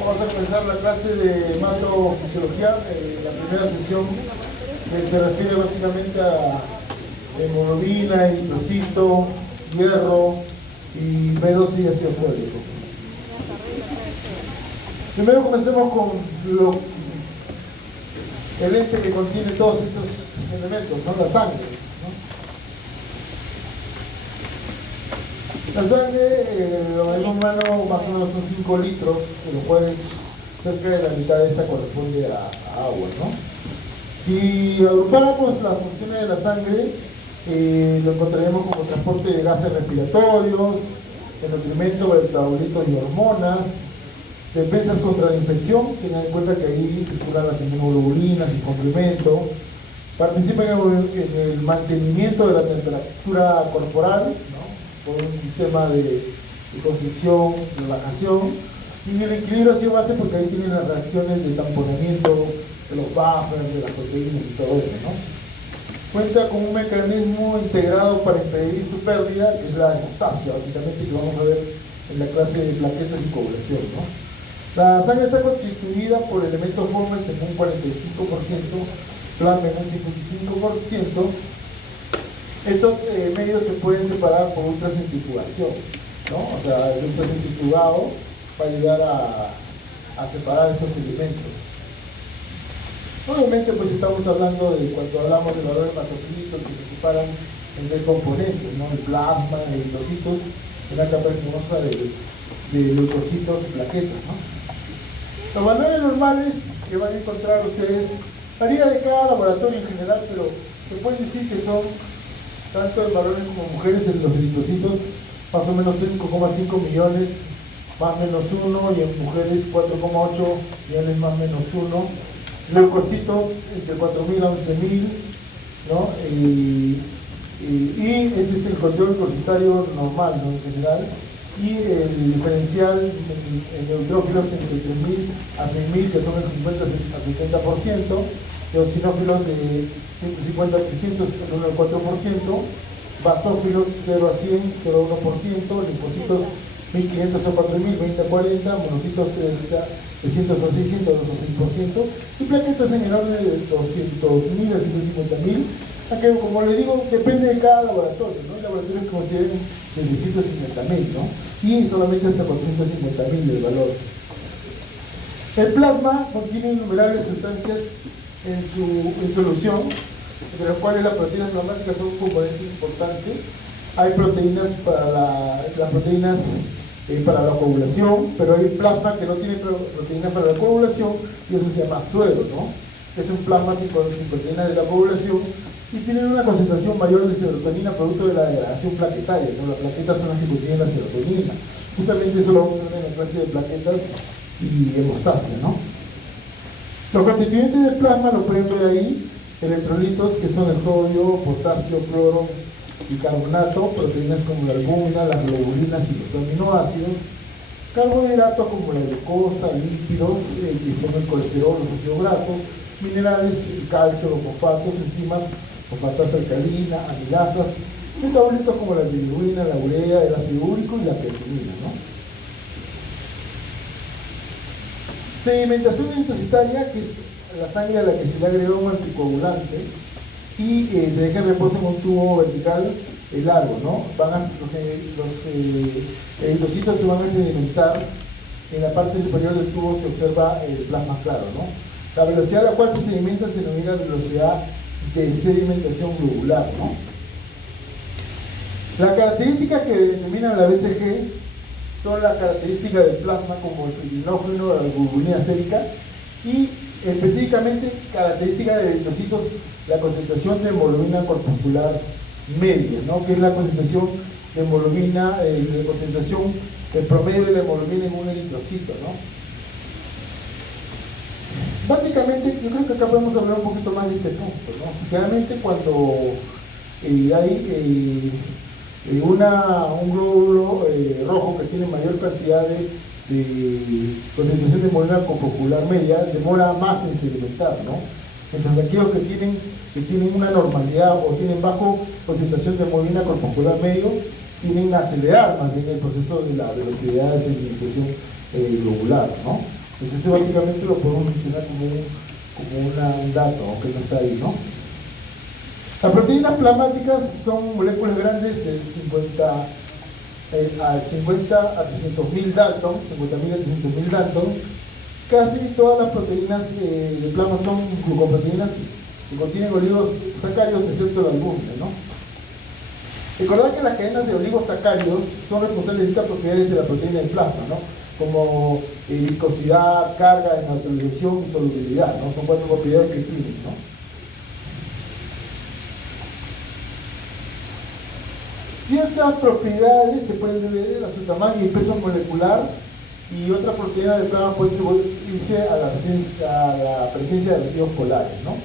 Vamos a comenzar la clase de hematofisiología, la primera sesión que se refiere básicamente a hemoglobina, eritrocito, hierro y B12 y ácido fólico. Primero comencemos con el ente que contiene todos estos elementos, ¿no? La sangre, ¿no? La sangre, el organismo humano más o menos son 5 litros, de los cuales cerca de la mitad de esta corresponde a agua, ¿no? Si agrupáramos las funciones de la sangre, lo encontraríamos como transporte de gases respiratorios, el nutrimento, metabolitos y hormonas, defensas contra la infección, tengan en cuenta que ahí circulan las inmunoglobulinas y complemento, participa en el mantenimiento de la temperatura corporal, ¿no? Por un sistema de constricción, relajación, y el equilibrio hacia base porque ahí tienen las reacciones de tamponamiento de los buffers, de las proteínas y todo eso, ¿no? Cuenta con un mecanismo integrado para impedir su pérdida, que es la hemostasia, básicamente, que vamos a ver en la clase de plaquetas y coagulación, ¿no? La sangre está constituida por elementos formes en un 45%, plasma en un 55%. Estos medios se pueden separar por ultracentrifugación, ¿no? O sea, el ultracentrifugado va a ayudar a separar estos elementos. Obviamente, pues estamos hablando de cuando hablamos de valores macroclínicos que se separan en 3 componentes, ¿no? El plasma, eritrocitos, una capa espinosa de leucocitos y plaquetas, ¿no? Los valores normales que van a encontrar ustedes varía de cada laboratorio en general, pero se puede decir que son tanto en varones como mujeres en los eritrocitos más o menos 5,5 millones más o menos 1, y en mujeres 4,8 millones más o menos 1, leucocitos entre 4.000 a 11.000, ¿no? Y este es el control glucositario normal, ¿no? En general, y el diferencial en neutrófilos entre 3.000 a 6.000, que son el 50 a 70%, eosinófilos de 150 a 300, el 1 al 4%, basófilos 0 a 100, 0,1%, linfocitos 1.500 a 4.000, 20 a 40, monocitos 300 a 600, 2 a 6%, y plaquetas en el orden de 200.000 a 150.000, aunque como le digo, depende de cada laboratorio, ¿no? Hay laboratorios que consideren desde 150.000, ¿no? Y solamente hasta 450.000 el valor. El plasma contiene innumerables sustancias en solución, entre las cuales las proteínas plasmáticas son un componente importante. Hay proteínas las proteínas para la coagulación, pero hay plasma que no tiene proteínas para la coagulación, y eso se llama suero, ¿no? Es un plasma sin proteínas de la coagulación y tienen una concentración mayor de serotonina producto de la degradación plaquetaria, ¿no? Las plaquetas son las que contienen la serotonina. Justamente eso lo vamos a ver en la clase de plaquetas y hemostasia, ¿no? Los constituyentes del plasma lo pueden ver ahí: electrolitos, que son el sodio, potasio, cloro y carbonato, proteínas como la albúmina, las globulinas y los aminoácidos, carbohidratos como la glucosa, lípidos, que son el colesterol, los ácidos grasos, minerales, el calcio, los fosfatos, enzimas, fosfatasa alcalina, amilasas, metabolitos como la bilirrubina, la urea, el ácido úrico y la creatinina, ¿no? Sedimentación eritrocitaria, que es la sangre a la que se le agrega un anticoagulante y se deja en reposo en un tubo vertical largo, ¿no? Los eritrocitos se van a sedimentar. En la parte superior del tubo se observa el plasma claro, ¿no? La velocidad a la cual se sedimenta se denomina velocidad de sedimentación globular, ¿no? Las características que determinan la BCG son las características del plasma, como el fibrinógeno, la globulina sérica, y específicamente características de eritrocitos, la concentración de hemoglobina corpuscular media, ¿no? Que es la concentración de hemoglobina, la concentración el promedio de la hemoglobina en un eritrocito, ¿no? Básicamente, yo creo que acá podemos hablar un poquito más de este punto, ¿no? Generalmente cuando hay un glóbulo rojo que tiene mayor cantidad de concentración de hemoglobina corpuscular media, demora más en sedimentar, ¿no? Entonces aquellos que tienen una normalidad o tienen bajo concentración de hemoglobina corpuscular medio, tienen a acelerar más bien el proceso de la velocidad de sedimentación globular, ¿no? Entonces ese básicamente lo podemos mencionar como un dato, aunque no está ahí, ¿no? Las proteínas plasmáticas son moléculas grandes de 50 a 300.000 Dalton, 50.000 a 300.000 Dalton. Casi todas las proteínas de plasma son glucoproteínas que contienen oligosacáridos, excepto la albúmina, ¿no? Recordad que las cadenas de oligosacáridos son responsables de estas propiedades de la proteína del plasma, ¿no? Como viscosidad, carga, desnaturalización y solubilidad, ¿no? Son 4 propiedades que tienen, ¿no? Ciertas propiedades se pueden deber a su tamaño y peso molecular, y otras proteínas del plasma pueden atribuirse a la presencia de residuos polares, ¿no?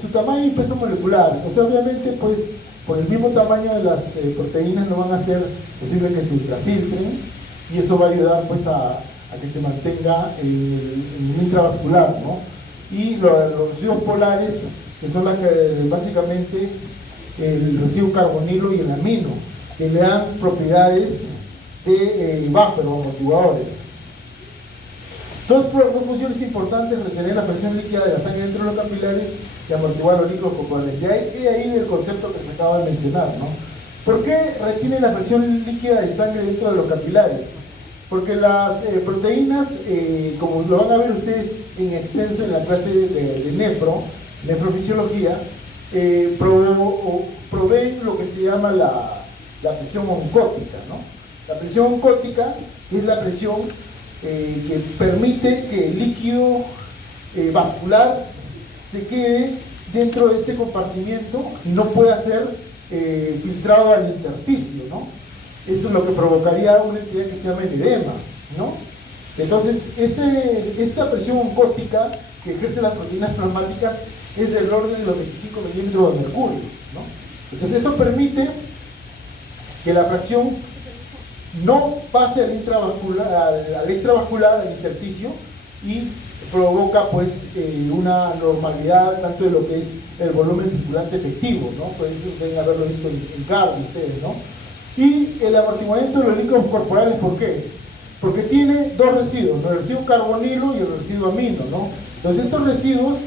Su tamaño y peso molecular, o sea, obviamente, pues, por el mismo tamaño de las proteínas no van a ser posible que se ultrafiltren, y eso va a ayudar, pues, a que se mantenga en el intravascular, ¿no? Y los residuos polares, que son básicamente el residuo carbonilo y el amino, que le dan propiedades de buffer o amortiguadores. Dos funciones importantes: retener la presión líquida de la sangre dentro de los capilares y amortiguar los líquidos corporales. Y ahí el concepto que se acaba de mencionar, ¿no? ¿Por qué retiene la presión líquida de sangre dentro de los capilares? Porque las proteínas, como lo van a ver ustedes en extenso en la clase de nefrofisiología, proveen lo que se llama la presión oncótica, ¿no? La presión oncótica es la presión que permite que el líquido vascular se quede dentro de este compartimiento y no pueda ser filtrado al intersticio, ¿no? Eso es lo que provocaría una entidad que se llama el edema, ¿no? Entonces, esta presión oncótica que ejercen las proteínas plasmáticas es del orden de los 25 milímetros de mercurio, ¿no? Entonces esto permite que la fracción no pase al extravascular, al intersticio, y provoca, pues, una normalidad tanto de lo que es el volumen circulante efectivo, ¿no? Por eso deben haberlo visto en cardio ustedes, ¿no? Y el amortiguamiento de los líquidos corporales, ¿por qué? Porque tiene dos residuos, ¿no? El residuo carbonilo y el residuo amino, ¿no? Entonces estos residuos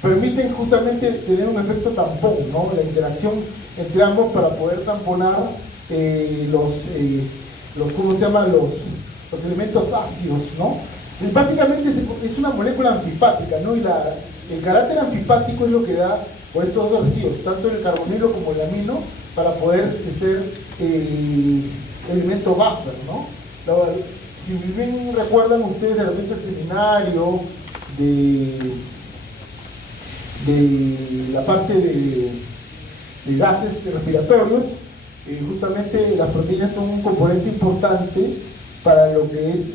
permiten justamente tener un efecto tampón, ¿no? La interacción entre ambos para poder tamponar ¿cómo se llama? Los elementos ácidos, ¿no? Y básicamente es una molécula anfipática, ¿no? Y el carácter anfipático es lo que da por estos dos residuos, tanto el carbonilo como el amino, para poder ser elemento buffer, ¿no? Si bien recuerdan ustedes de repente el seminario de la parte de gases respiratorios, justamente las proteínas son un componente importante para lo que es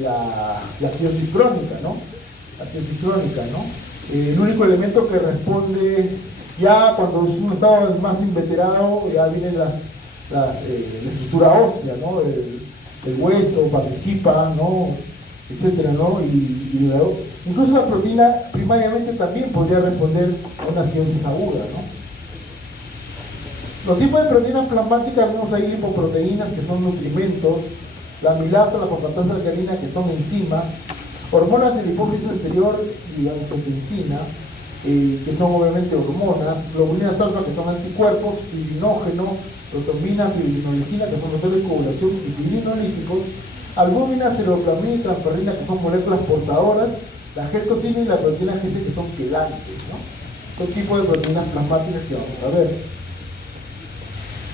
la acidosis crónica, ¿no? La acidosis crónica, ¿no? El único elemento que responde ya cuando es un estado más inveterado, ya viene la estructura ósea, ¿no? El hueso participa, ¿no? Etcétera, ¿no? Y luego, incluso la proteína primariamente también podría responder a una acidosis aguda, ¿no? Los tipos de proteínas plasmáticas, vemos ahí lipoproteínas, que son nutrimentos, la amilasa, la fosfatasa alcalina, que son enzimas, hormonas de hipófisis anterior y angiotensina, que son obviamente hormonas, globulinas alfa, que son anticuerpos, fibrinógeno, protombina, fibrinolicina, que son motores de coagulación y fibrinolíticos, albúmina, ceruloplasmina y transferrina, que son moléculas portadoras, la geltosina y la proteína GC, que son quelantes, ¿no? Estos tipos de proteínas plasmáticas que vamos a ver.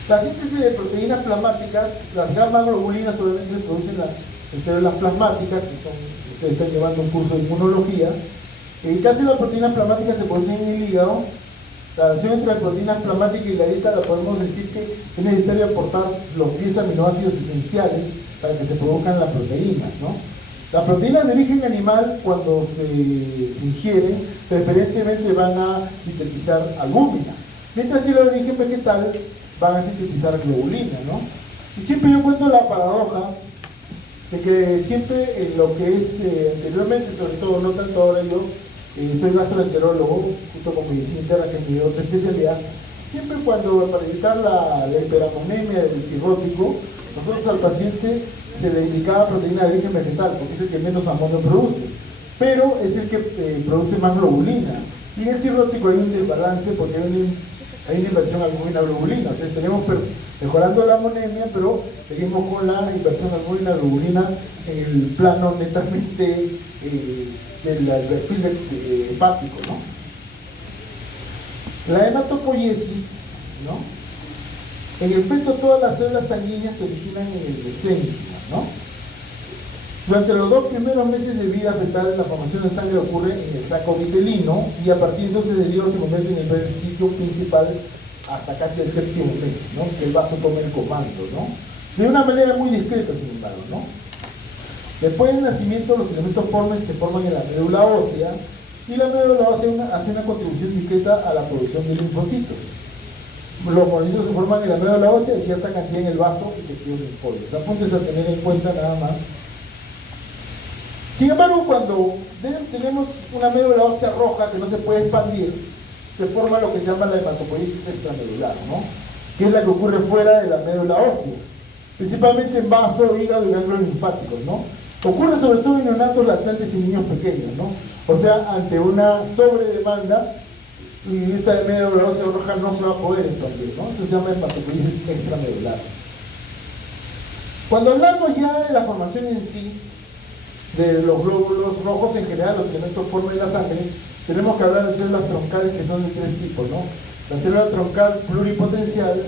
La síntesis de proteínas plasmáticas, las gamma globulinas obviamente se producen en células plasmáticas, que ustedes están llevando un curso de inmunología. Casi las proteínas plasmáticas se producen en el hígado. La relación entre las proteínas plasmáticas y la dieta, la podemos decir que es necesario aportar los 10 aminoácidos esenciales para que se produzcan las proteínas, ¿no? Las proteínas de origen animal, cuando se ingieren, preferentemente van a sintetizar albúmina, mientras que la de origen vegetal van a sintetizar globulina, ¿no? Y siempre yo cuento la paradoja de que siempre en lo que es anteriormente, sobre todo no tanto ahora yo, soy gastroenterólogo, junto con medicina interna, que es mi otra especialidad, siempre cuando para evitar la hiperamonemia del cirrótico, nosotros al paciente se le indicaba proteína de origen vegetal, porque es el que menos amonio produce, pero es el que produce más globulina. Y en el cirrótico hay un desbalance porque hay una inversión albúmina-globulina, o sea, tenemos mejorando la amonemia, pero seguimos con la inversión albúmina-globulina en el plano netamente del perfil hepático, ¿no? La hematopoiesis, ¿no? En el feto todas las células sanguíneas se originan en el mesénquima, ¿no? Durante los 2 primeros meses de vida fetal, la formación de sangre ocurre en el saco vitelino y a partir de entonces el hígado se convierte en el sitio principal hasta casi el 7º mes, ¿no? Que el vaso tome el comando, ¿no? De una manera muy discreta, sin embargo, ¿no? Después del nacimiento, los elementos formes se forman en la médula ósea y la médula ósea hace una contribución discreta a la producción de linfocitos. Los monocitos se forman en la médula ósea y cierta cantidad en el vaso y tejidos linfóides. Apuntes a tener en cuenta nada más. Sin embargo, cuando tenemos una médula ósea roja que no se puede expandir, se forma lo que se llama la hematopoiesis extramedular, ¿no? Que es la que ocurre fuera de la médula ósea, principalmente en vaso, hígado y ganglios linfáticos, ¿no? Ocurre sobre todo en neonatos, lactantes y niños pequeños, ¿no? O sea, ante una sobredemanda, y esta médula ósea roja no se va a poder expandir, ¿no? Esto se llama hematopoiesis extramedular. Cuando hablamos ya de la formación en sí, de los glóbulos rojos en general, los elementos formes de la sangre, tenemos que hablar de células troncales que son de 3 tipos, ¿no? La célula troncal pluripotencial,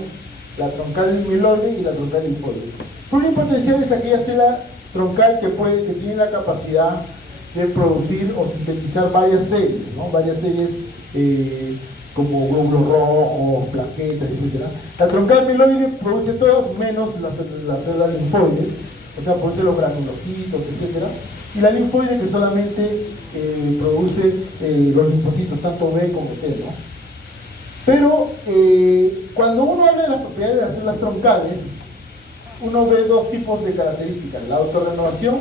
la troncal mieloide y la troncal linfoide. Pluripotencial es aquella célula troncal que tiene la capacidad de producir o sintetizar varias series, ¿no? Varias series como glóbulos rojos, plaquetas, etc. La troncal mieloide produce todas menos las células linfoides, o sea, produce los granulocitos, etc. Y la linfoide que solamente produce los linfocitos, tanto B como T, ¿no? Pero cuando uno habla de las propiedades de las células troncales, uno ve 2 tipos de características, la autorrenovación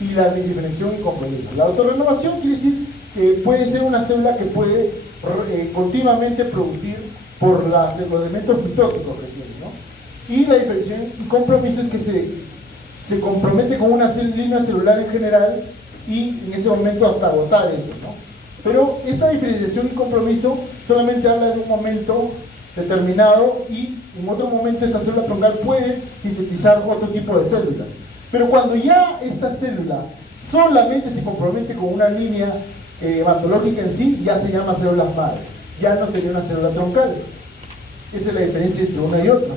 y la diferenciación y compromiso. La autorrenovación quiere decir que puede ser una célula que puede continuamente producir por los elementos mitóticos que tiene, ¿no? Y la diferenciación y compromiso es que se compromete con una línea celular en general y en ese momento hasta agotar eso, ¿no? Pero esta diferenciación y compromiso solamente habla de un momento determinado y en otro momento esta célula troncal puede sintetizar otro tipo de células. Pero cuando ya esta célula solamente se compromete con una línea hematológica en sí, ya se llama células madre, ya no sería una célula troncal. Esa es la diferencia entre una y otra.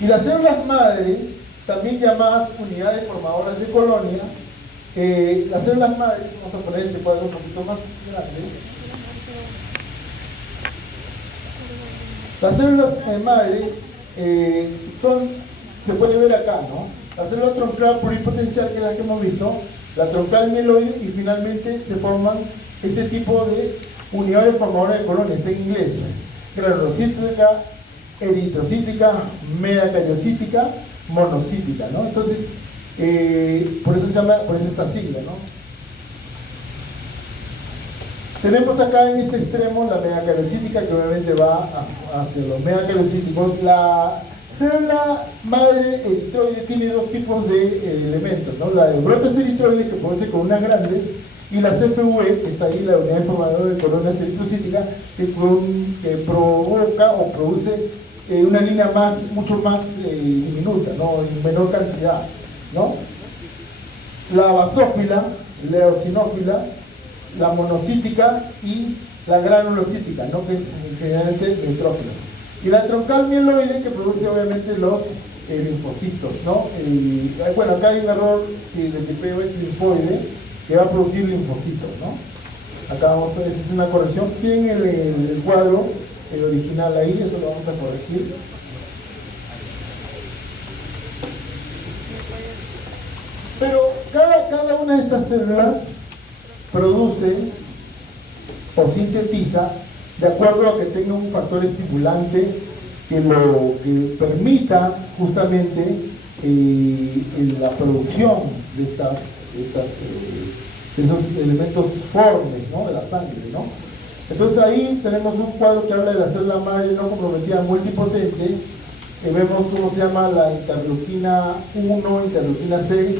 Y las células madre, también llamadas unidades formadoras de colonia, las células madres, vamos a poner este cuadro un poquito más grande. Las células madre se puede ver acá, ¿no? La célula troncal pluripotencial, que es la que hemos visto, la troncal mieloide, y finalmente se forman este tipo de unidades formadoras de colonia, está en inglés: granulocítica, eritrocítica, megacariocítica, monocítica, ¿no? Entonces, por eso esta sigla, ¿no? Tenemos acá en este extremo la megacariocítica, que obviamente va hacia los megacariocíticos. La célula madre eritroide tiene 2 tipos de elementos, ¿no? La de brotes eritroides, que produce columnas grandes, y la CFV, que está ahí, la unidad formadora de colonias eritrocíticas, que provoca o produce una línea mucho más diminuta, ¿no? En menor cantidad, ¿no? La basófila, la eosinófila, la monocítica y la granulocítica, ¿no? Que es generalmente neutrófilos. Y la troncal mieloide, que produce obviamente los linfocitos, ¿no? Bueno, acá hay un error que el tipeo es linfoide, que va a producir linfocitos, ¿no? Acá vamos a ver, esa es una corrección. Tienen el cuadro, el original ahí, eso lo vamos a corregir. Pero cada una de estas células produce o sintetiza de acuerdo a que tenga un factor estimulante que permita justamente la producción de esos elementos formes, ¿no? De la sangre, ¿no? Entonces ahí tenemos un cuadro que habla de la célula madre no comprometida multipotente, vemos cómo se llama la interleuquina 1, interleuquina 6,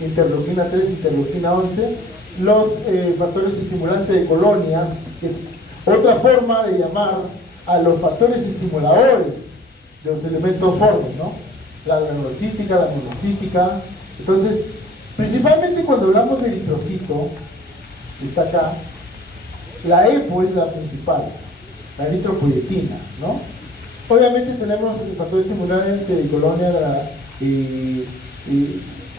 interleuquina 3, interleuquina 11, los factores estimulantes de colonias, que es otra forma de llamar a los factores estimuladores de los elementos formes, ¿no? La granulocítica, la monocítica. Entonces, principalmente cuando hablamos de eritrocito, está acá, la EPO es la principal, la eritropoyetina, ¿no? Obviamente tenemos el factor estimulante de colonia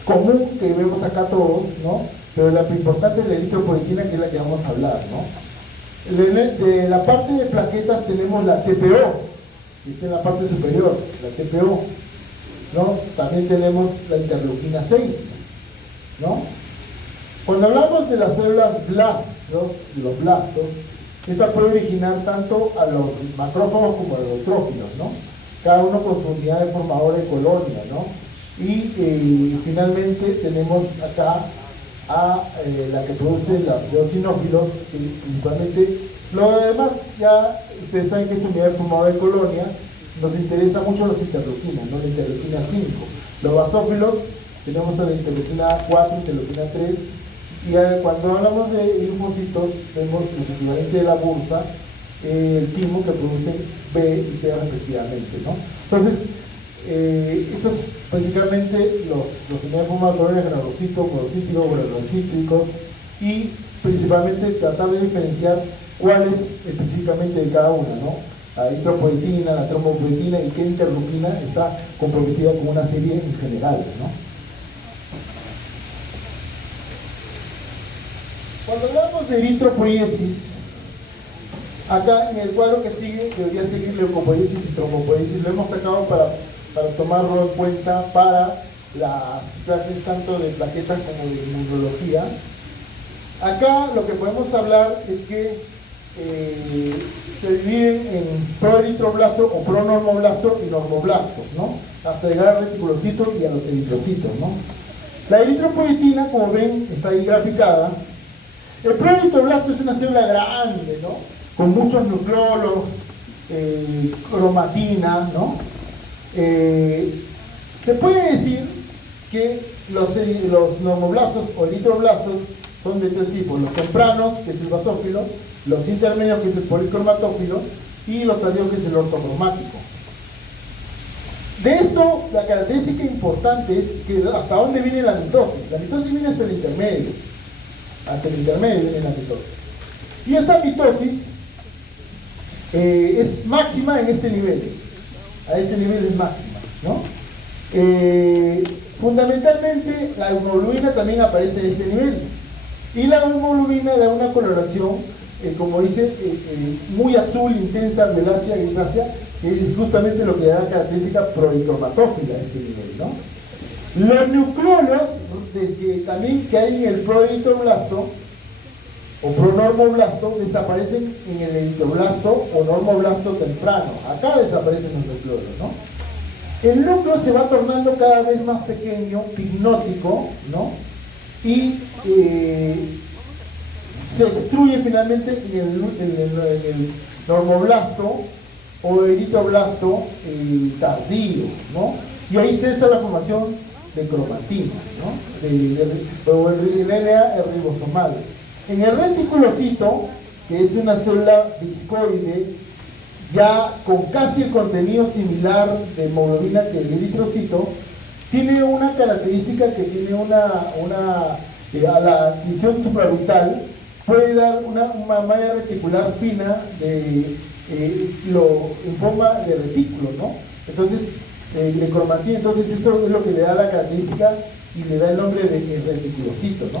común que vemos acá todos, ¿no? Pero la importante es la eritropoyetina, que es la que vamos a hablar, ¿no? De la parte de plaquetas tenemos la TPO, que está en la parte superior, la TPO, ¿no? También tenemos la interleuquina 6, ¿no? Cuando hablamos de las células blastos, los blastos, esta puede originar tanto a los macrófagos como a los neutrófilos, ¿no? Cada uno con su unidad de formadora de colonia, ¿no? Y finalmente tenemos acá a la que produce los eosinófilos, principalmente. Lo demás ya ustedes saben que es unidad de formadora de colonia. Nos interesa mucho las interleuquinas, ¿no? La interleuquina 5. Los basófilos tenemos a la interleuquina 4, interleuquina 3. Y cuando hablamos de linfocitos, vemos los equivalentes de la bursa, el timo, que producen B y T respectivamente, ¿no? Entonces, estos prácticamente los unidades de forma de colonia, granulocitos, monocíticos, granulocítricos, y principalmente tratar de diferenciar cuáles específicamente de cada una, ¿no? La eritropoyetina, la trombopoyetina y qué interleuquina está comprometida con una serie en general, ¿no? Cuando hablamos de eritropoiesis, acá en el cuadro que sigue debería seguir leucopoiesis y trombopoiesis. Lo hemos sacado para tomarlo en cuenta para las clases tanto de plaquetas como de inmunología. Acá lo que podemos hablar es que se dividen en proeritroblasto o pronormoblasto y normoblastos, ¿no? Hasta llegar al reticulocito y a los eritrocitos, ¿no? La eritropoyetina, como ven, está ahí graficada. El proeritroblasto es una célula grande, ¿no? Con muchos nucleolos, cromatina, ¿no? Se puede decir que los normoblastos o eritroblastos son de tres tipos: los tempranos, que es el basófilo; los intermedios, que es el policromatófilo; y los tardíos, que es el ortocromático. De esto, la característica importante es que hasta dónde viene la mitosis. La mitosis viene hasta el intermedio. Hasta el intermedio viene la mitosis. Y esta mitosis es máxima en este nivel. A este nivel es máxima, ¿no? Fundamentalmente, la hemoglobina también aparece en este nivel. Y la hemoglobina da una coloración, como dice, muy azul, intensa, violácea, grisácea, que es justamente lo que da la característica proeritomatófila a este nivel, ¿no? Los nucleolos, que hay en el proeritroblasto o pronormoblasto, desaparecen en el eritroblasto o normoblasto temprano. Acá desaparecen los nucleolos, ¿no? El núcleo se va tornando cada vez más pequeño, pignótico, ¿no? Y se destruye finalmente en el normoblasto o eritroblasto tardío, ¿no? Y ahí cesa la formación de cromatina, ¿no? O el RNA ribosomal. En el reticulocito, que es una célula discoide, ya con casi el contenido similar de hemoglobina que el eritrocito, tiene una característica que tiene a la tinción supraorbital, puede dar una malla reticular fina en forma de retículo, ¿no? Entonces, de cromatina. Entonces esto es lo que le da la característica y le da el nombre de reticulocito, ¿no?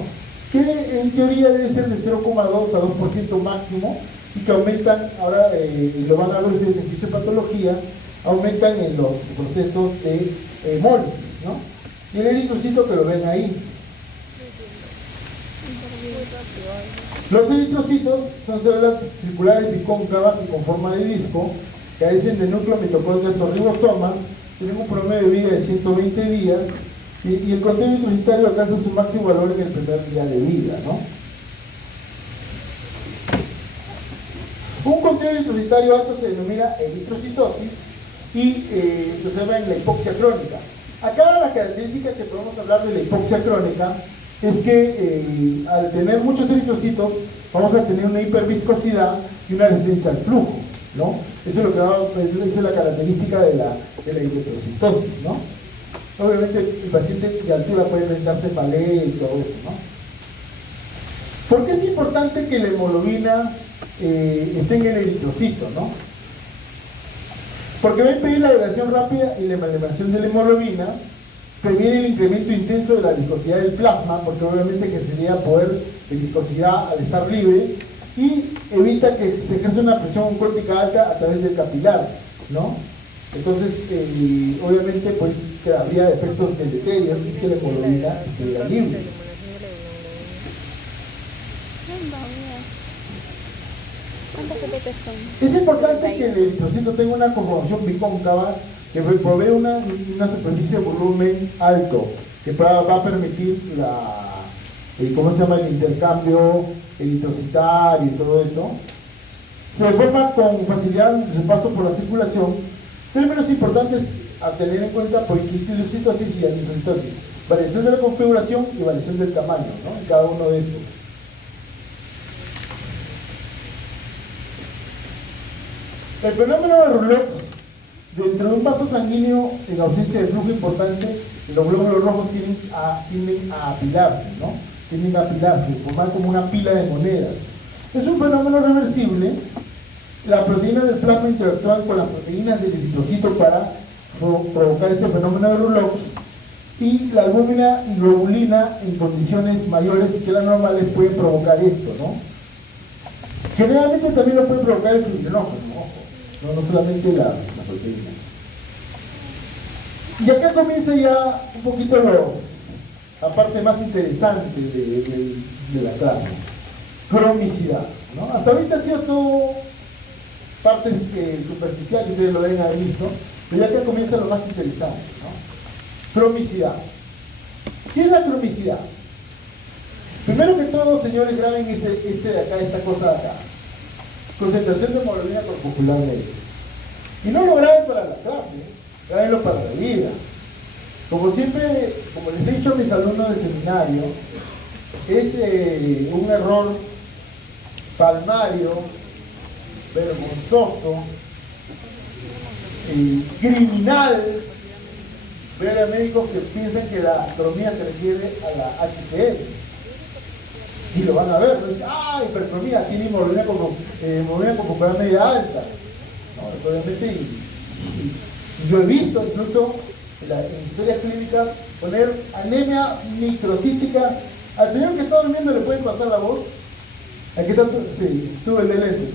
Que en teoría debe ser de 0,2 a 2% máximo, y que aumentan, ahora lo van a ver ustedes en fisiopatología, aumentan en los procesos de hemólisis, ¿no? Y el eritrocito, que lo ven ahí. Los eritrocitos son células circulares bicóncavas y con forma de disco, carecen de núcleo, mitocondrias o ribosomas, tienen un promedio de vida de 120 días, y el contenido eritrocitario alcanza su máximo valor en el primer día de vida, ¿no? Un contenido eritrocitario alto se denomina eritrocitosis, y se observa en la hipoxia crónica. Acá la característica que podemos hablar de la hipoxia crónica es que al tener muchos eritrocitos vamos a tener una hiperviscosidad y una resistencia al flujo, ¿no? Eso es lo que esa es la característica de la eritrocitosis, ¿no? Obviamente el paciente de altura puede presentar cefalea y todo eso, ¿no? ¿Por qué es importante que la hemoglobina esté en el eritrocito, ¿no? Porque va a impedir la degradación rápida y la eliminación de la hemoglobina, previene el incremento intenso de la viscosidad del plasma, porque obviamente ejercería poder de viscosidad al estar libre, y evita que se ejerza una presión oncótica alta a través del capilar, ¿no? Entonces, obviamente, pues, que habría efectos deleterios si es que la hemoglobina estuviera libre. Es importante que el eritrocito tenga una conformación bicóncava que provee una superficie de volumen alto, que va a permitir ¿cómo se llama? El intercambio eritrocitario y todo eso. Se forma con facilidad su paso por la circulación. Términos importantes a tener en cuenta: poliquicilocitosis y anisocitosis, variación de la configuración y variación del tamaño, ¿no? En cada uno de estos. El fenómeno de Rouleaux, dentro de un vaso sanguíneo en ausencia de flujo importante, los glóbulos rojos tienden a apilarse, ¿no? Tienden a apilarse, formar como una pila de monedas. Es un fenómeno reversible. Las proteínas del plasma interactúan con las proteínas del eritrocito para provocar este fenómeno de Rouleaux, y la albúmina y globulina en condiciones mayores que las normales pueden provocar esto, ¿no? Generalmente también lo puede provocar el fibrinógeno, ojo. No solamente las proteínas. Y acá comienza ya un poquito la parte más interesante de la clase: cromicidad, ¿no? Hasta ahorita ha sido todo parte superficial, que ustedes lo deben haber visto, pero ya acá comienza lo más interesante, ¿no? Cromicidad. ¿Qué es la cromicidad? Primero que todo, señores, graben de acá, esta cosa de acá: concentración de hemoglobina corpuscular media. Y no lo graben para la clase, grábenlo para la vida. Como siempre, como les he dicho a mis alumnos de seminario, es un error palmario, vergonzoso, criminal, ver a médicos que piensan que la cromía se refiere a la HCl. Y lo van a ver, ¿no? Dicen: ¡ah, hipercromía! Tiene hemoglobina corpuscular media alta. No, obviamente, y yo he visto incluso en historias clínicas poner anemia microcítica. Al señor que está durmiendo le pueden pasar la voz. Aquí está, sí, tú el de lentes.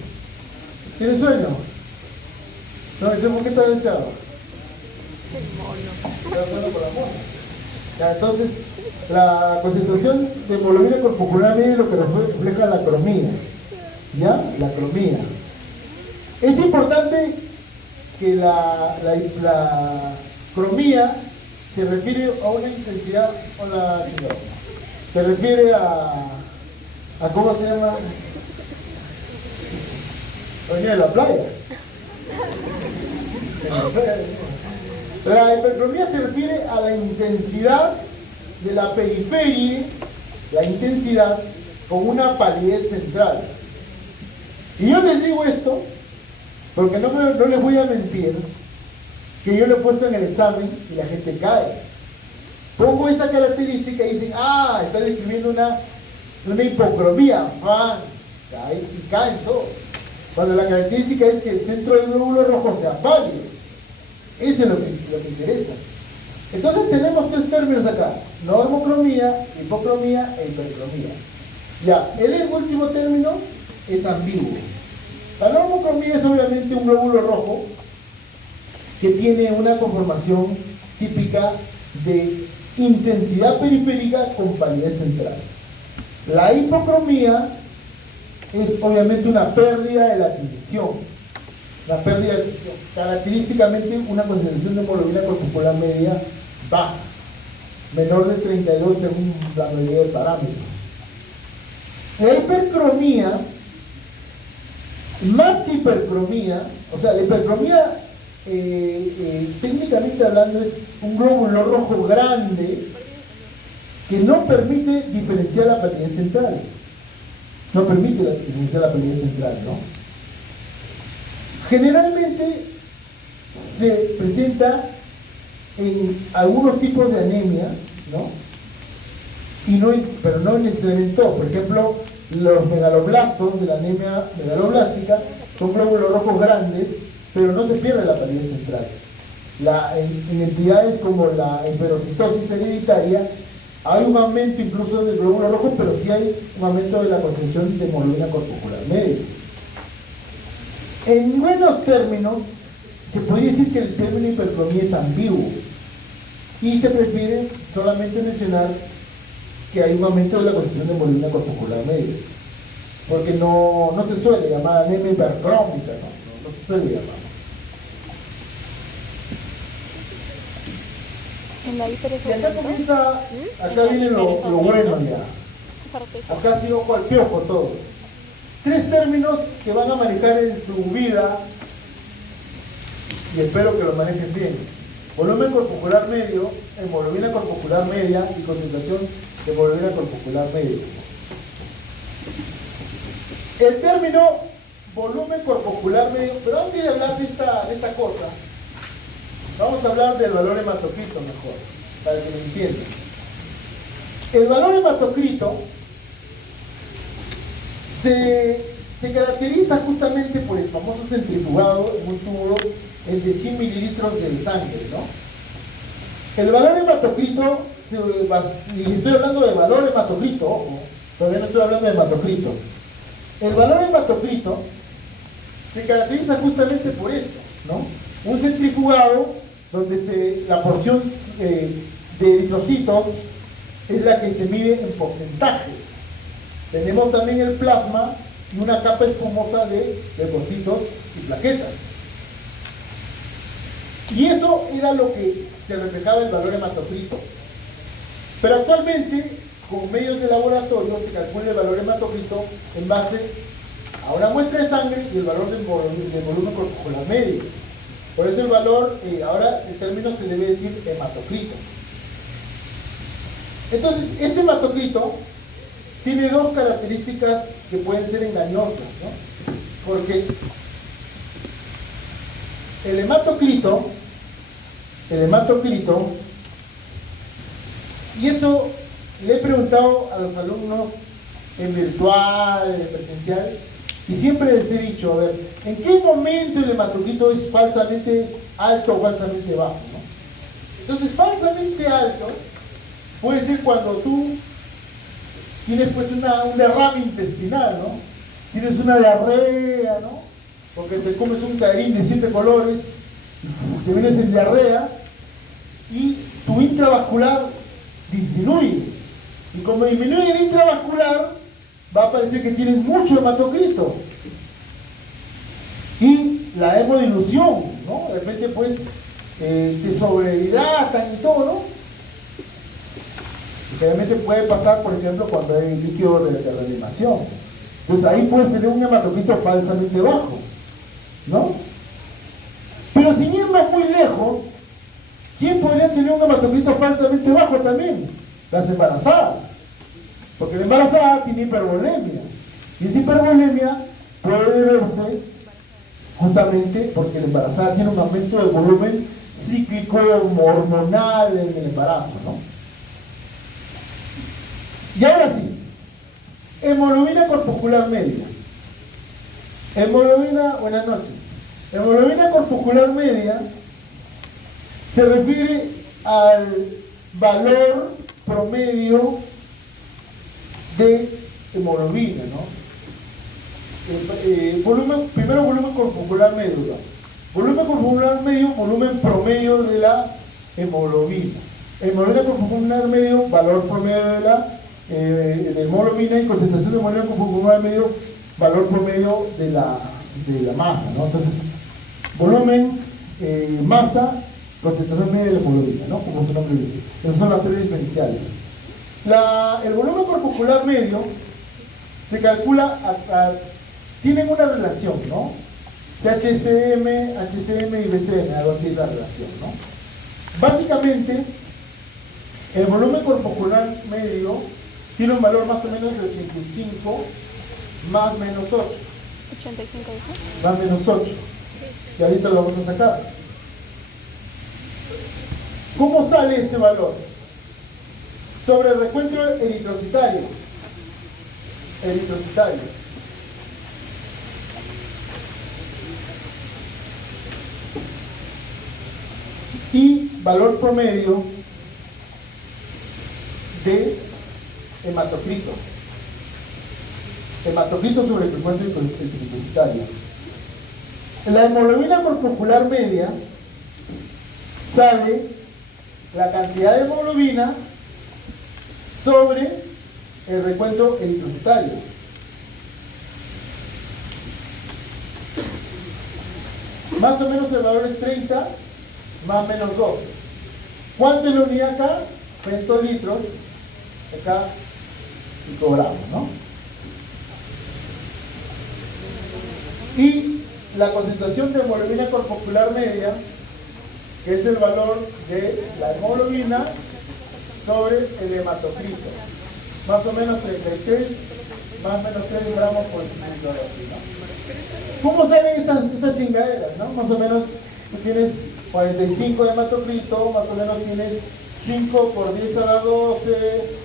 ¿Tienes sueño? No, ¿por qué estás echado? Estás solo por amor. Ya, entonces, la concentración de hemoglobina corpuscular media es lo que refleja la cromía. ¿Ya? La cromía. Es importante que la cromía se refiere a una intensidad, se refiere a ¿cómo se llama? Venía de la playa. La hipercromía se refiere a la intensidad de la periferia, la intensidad con una palidez central. Y yo les digo esto porque no les voy a mentir, que yo lo he puesto en el examen y la gente cae. Pongo esa característica y dicen: ¡ah, está describiendo una hipocromía! ¡Fan! Y caen todos. Cuando la característica es que el centro del glóbulo rojo sea pálido. Eso es lo que interesa. Entonces tenemos tres términos acá: normocromía, hipocromía e hipercromía. Ya, el último término es ambiguo. La normocromía es obviamente un glóbulo rojo que tiene una conformación típica de intensidad periférica con palidez central. La hipocromía es obviamente una pérdida de la tinción. La pérdida de tinción, característicamente una concentración de hemoglobina corpuscular media baja, menor de 32 según la mayoría de parámetros. La hipercromía, más que hipercromía, o sea, la hipercromía técnicamente hablando, es un glóbulo rojo grande que no permite diferenciar la palidez central. No permite diferenciar la palidez central, ¿no? Generalmente se presenta en algunos tipos de anemia, ¿no? Pero no necesariamente todo. Por ejemplo, los megaloblastos de la anemia megaloblástica son glóbulos rojos grandes, pero no se pierde la palidez central. En entidades como la esferocitosis hereditaria, hay un aumento incluso del glóbulo rojo, pero sí hay un aumento de la concentración de hemoglobina corpuscular media. En buenos términos, se podría decir que el término hipercromía es ambiguo y se prefiere solamente mencionar que hay un aumento de la concentración de hemoglobina corpuscular media, porque no se suele llamar anemia hipercrómica, no se suele llamar. Y acá comienza, acá viene lo bueno ya. Acá sí ojo al piojo todos. 3 términos que van a manejar en su vida y espero que lo manejen bien: volumen corpuscular medio, hemoglobina corpuscular media y concentración de hemoglobina corpuscular media. El término volumen corpuscular medio, pero antes de hablar de esta cosa, vamos a hablar del valor hematocrito mejor, para que lo entiendan. El valor hematocrito se caracteriza justamente por el famoso centrifugado en un tubo de 100 mililitros de sangre, ¿no? El valor hematocrito, y estoy hablando de valor hematocrito, ojo, todavía no estoy hablando de hematocrito. El valor hematocrito se caracteriza justamente por eso, ¿no? Un centrifugado donde la porción de eritrocitos es la que se mide en porcentaje. Tenemos también el plasma y una capa espumosa de leucocitos y plaquetas. Y eso era lo que se reflejaba el valor hematocrito. Pero actualmente, con medios de laboratorio, se calcula el valor hematocrito en base a una muestra de sangre y el valor del volumen corpuscular medio. Por eso el valor, ahora el término se debe decir hematocrito. Entonces, este hematocrito tiene 2 características que pueden ser engañosas, ¿no? Porque el hematocrito, y esto le he preguntado a los alumnos en virtual, en presencial, y siempre les he dicho, a ver, ¿en qué momento el hematocrito es falsamente alto o falsamente bajo, ¿no? Entonces, falsamente alto puede ser cuando tú tienes pues un derrame intestinal, ¿no? Tienes una diarrea, ¿no? Porque te comes un tallarín de 7 colores, te vienes en diarrea y tu intravascular disminuye. Y como disminuye el intravascular, va a parecer que tienes mucho hematocrito. Y la hemodilución, ¿no? De repente pues te sobrehidratan y todo, ¿no? Realmente puede pasar, por ejemplo, cuando hay líquido de reanimación. Entonces ahí puedes tener un hematocrito falsamente bajo, ¿no? Pero sin irnos muy lejos, ¿quién podría tener un hematocrito falsamente bajo también? Las embarazadas. Porque la embarazada tiene hipervolemia. Y esa hipervolemia puede deberse justamente porque la embarazada tiene un aumento de volumen cíclico hormonal en el embarazo, ¿no? Y ahora sí, hemoglobina corpuscular media. Buenas noches. Hemoglobina corpuscular media se refiere al valor promedio de hemoglobina, ¿no? Primero volumen corpuscular medio. Volumen corpuscular medio, volumen promedio de la hemoglobina. Hemoglobina corpuscular medio, valor promedio de la hemoglobina, y concentración de hemoglobina corpuscular medio, valor promedio de la masa, ¿no? Entonces, volumen, masa, concentración media de la hemoglobina, ¿no? Como su nombre dice. Esas son las 3 diferenciales. El volumen corpuscular medio se calcula, tienen una relación, ¿no? HCM, HCM y BCM, algo así es la relación, ¿no? Básicamente, el volumen corporal medio tiene un valor más o menos de 85 más menos 8. 85, ¿no? Más menos 8. Y ahorita lo vamos a sacar. ¿Cómo sale este valor? Sobre el recuento eritrocitario. Y valor promedio de hematocrito. Hematocrito sobre el recuento eritrocitario. En la hemoglobina corporal media sale la cantidad de hemoglobina sobre el recuento eritrocitario. Más o menos el valor es 30 más menos 2. ¿Cuánto es la unidad acá? Pentolitros. Acá picogramos, ¿no? Y la concentración de hemoglobina corporal media, que es el valor de la hemoglobina sobre el hematocrito. Más o menos 33 más o menos 3 gramos por mililitro, ¿no? ¿Cómo salen estas chingaderas, no? Más o menos tú tienes 45 de hematocrito, más o menos tienes 5 por 10 a la 12,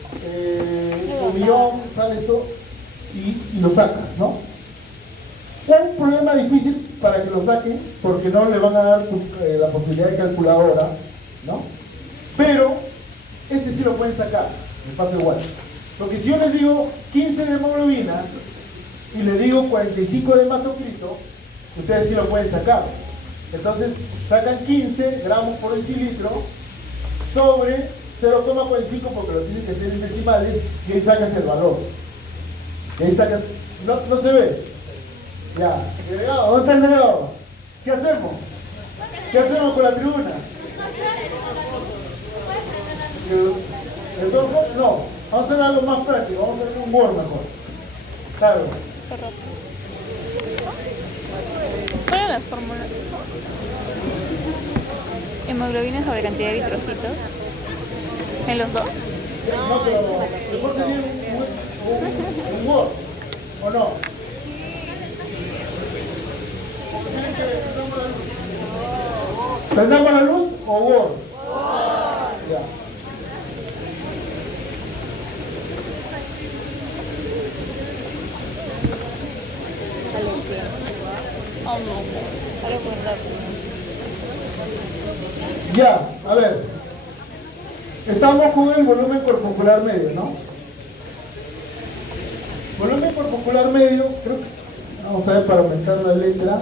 un millón, sale esto, y lo sacas, ¿no? Un problema difícil para que lo saquen, porque no le van a dar la posibilidad de calculadora, ¿no? Pero este sí lo pueden sacar, me pasa igual. Porque si yo les digo 15 de hemoglobina y les digo 45 de hematocrito, ustedes sí lo pueden sacar. Entonces sacan 15 gramos por decilitro sobre 0,45, porque lo tienen que hacer en decimales, y ahí sacas el valor. Y ahí sacas, no se ve. Ya, delegado, ¿dónde está el delegado? ¿Qué hacemos? ¿Qué hacemos con la tribuna? No, vamos a hacer algo más práctico, vamos a hacer un Word mejor. Claro. ¿Cuál es la fórmula? Hemoglobina sobre cantidad de eritrocitos. ¿En los dos? No, pero mejor sería un Word, ¿o no? ¿Prendamos la luz o Word? Ya. Oh, no. Sale muy rápido. Ya, a ver. Estamos con el volumen corporal medio, ¿no? Volumen corporal medio, creo que... Vamos a ver para aumentar la letra.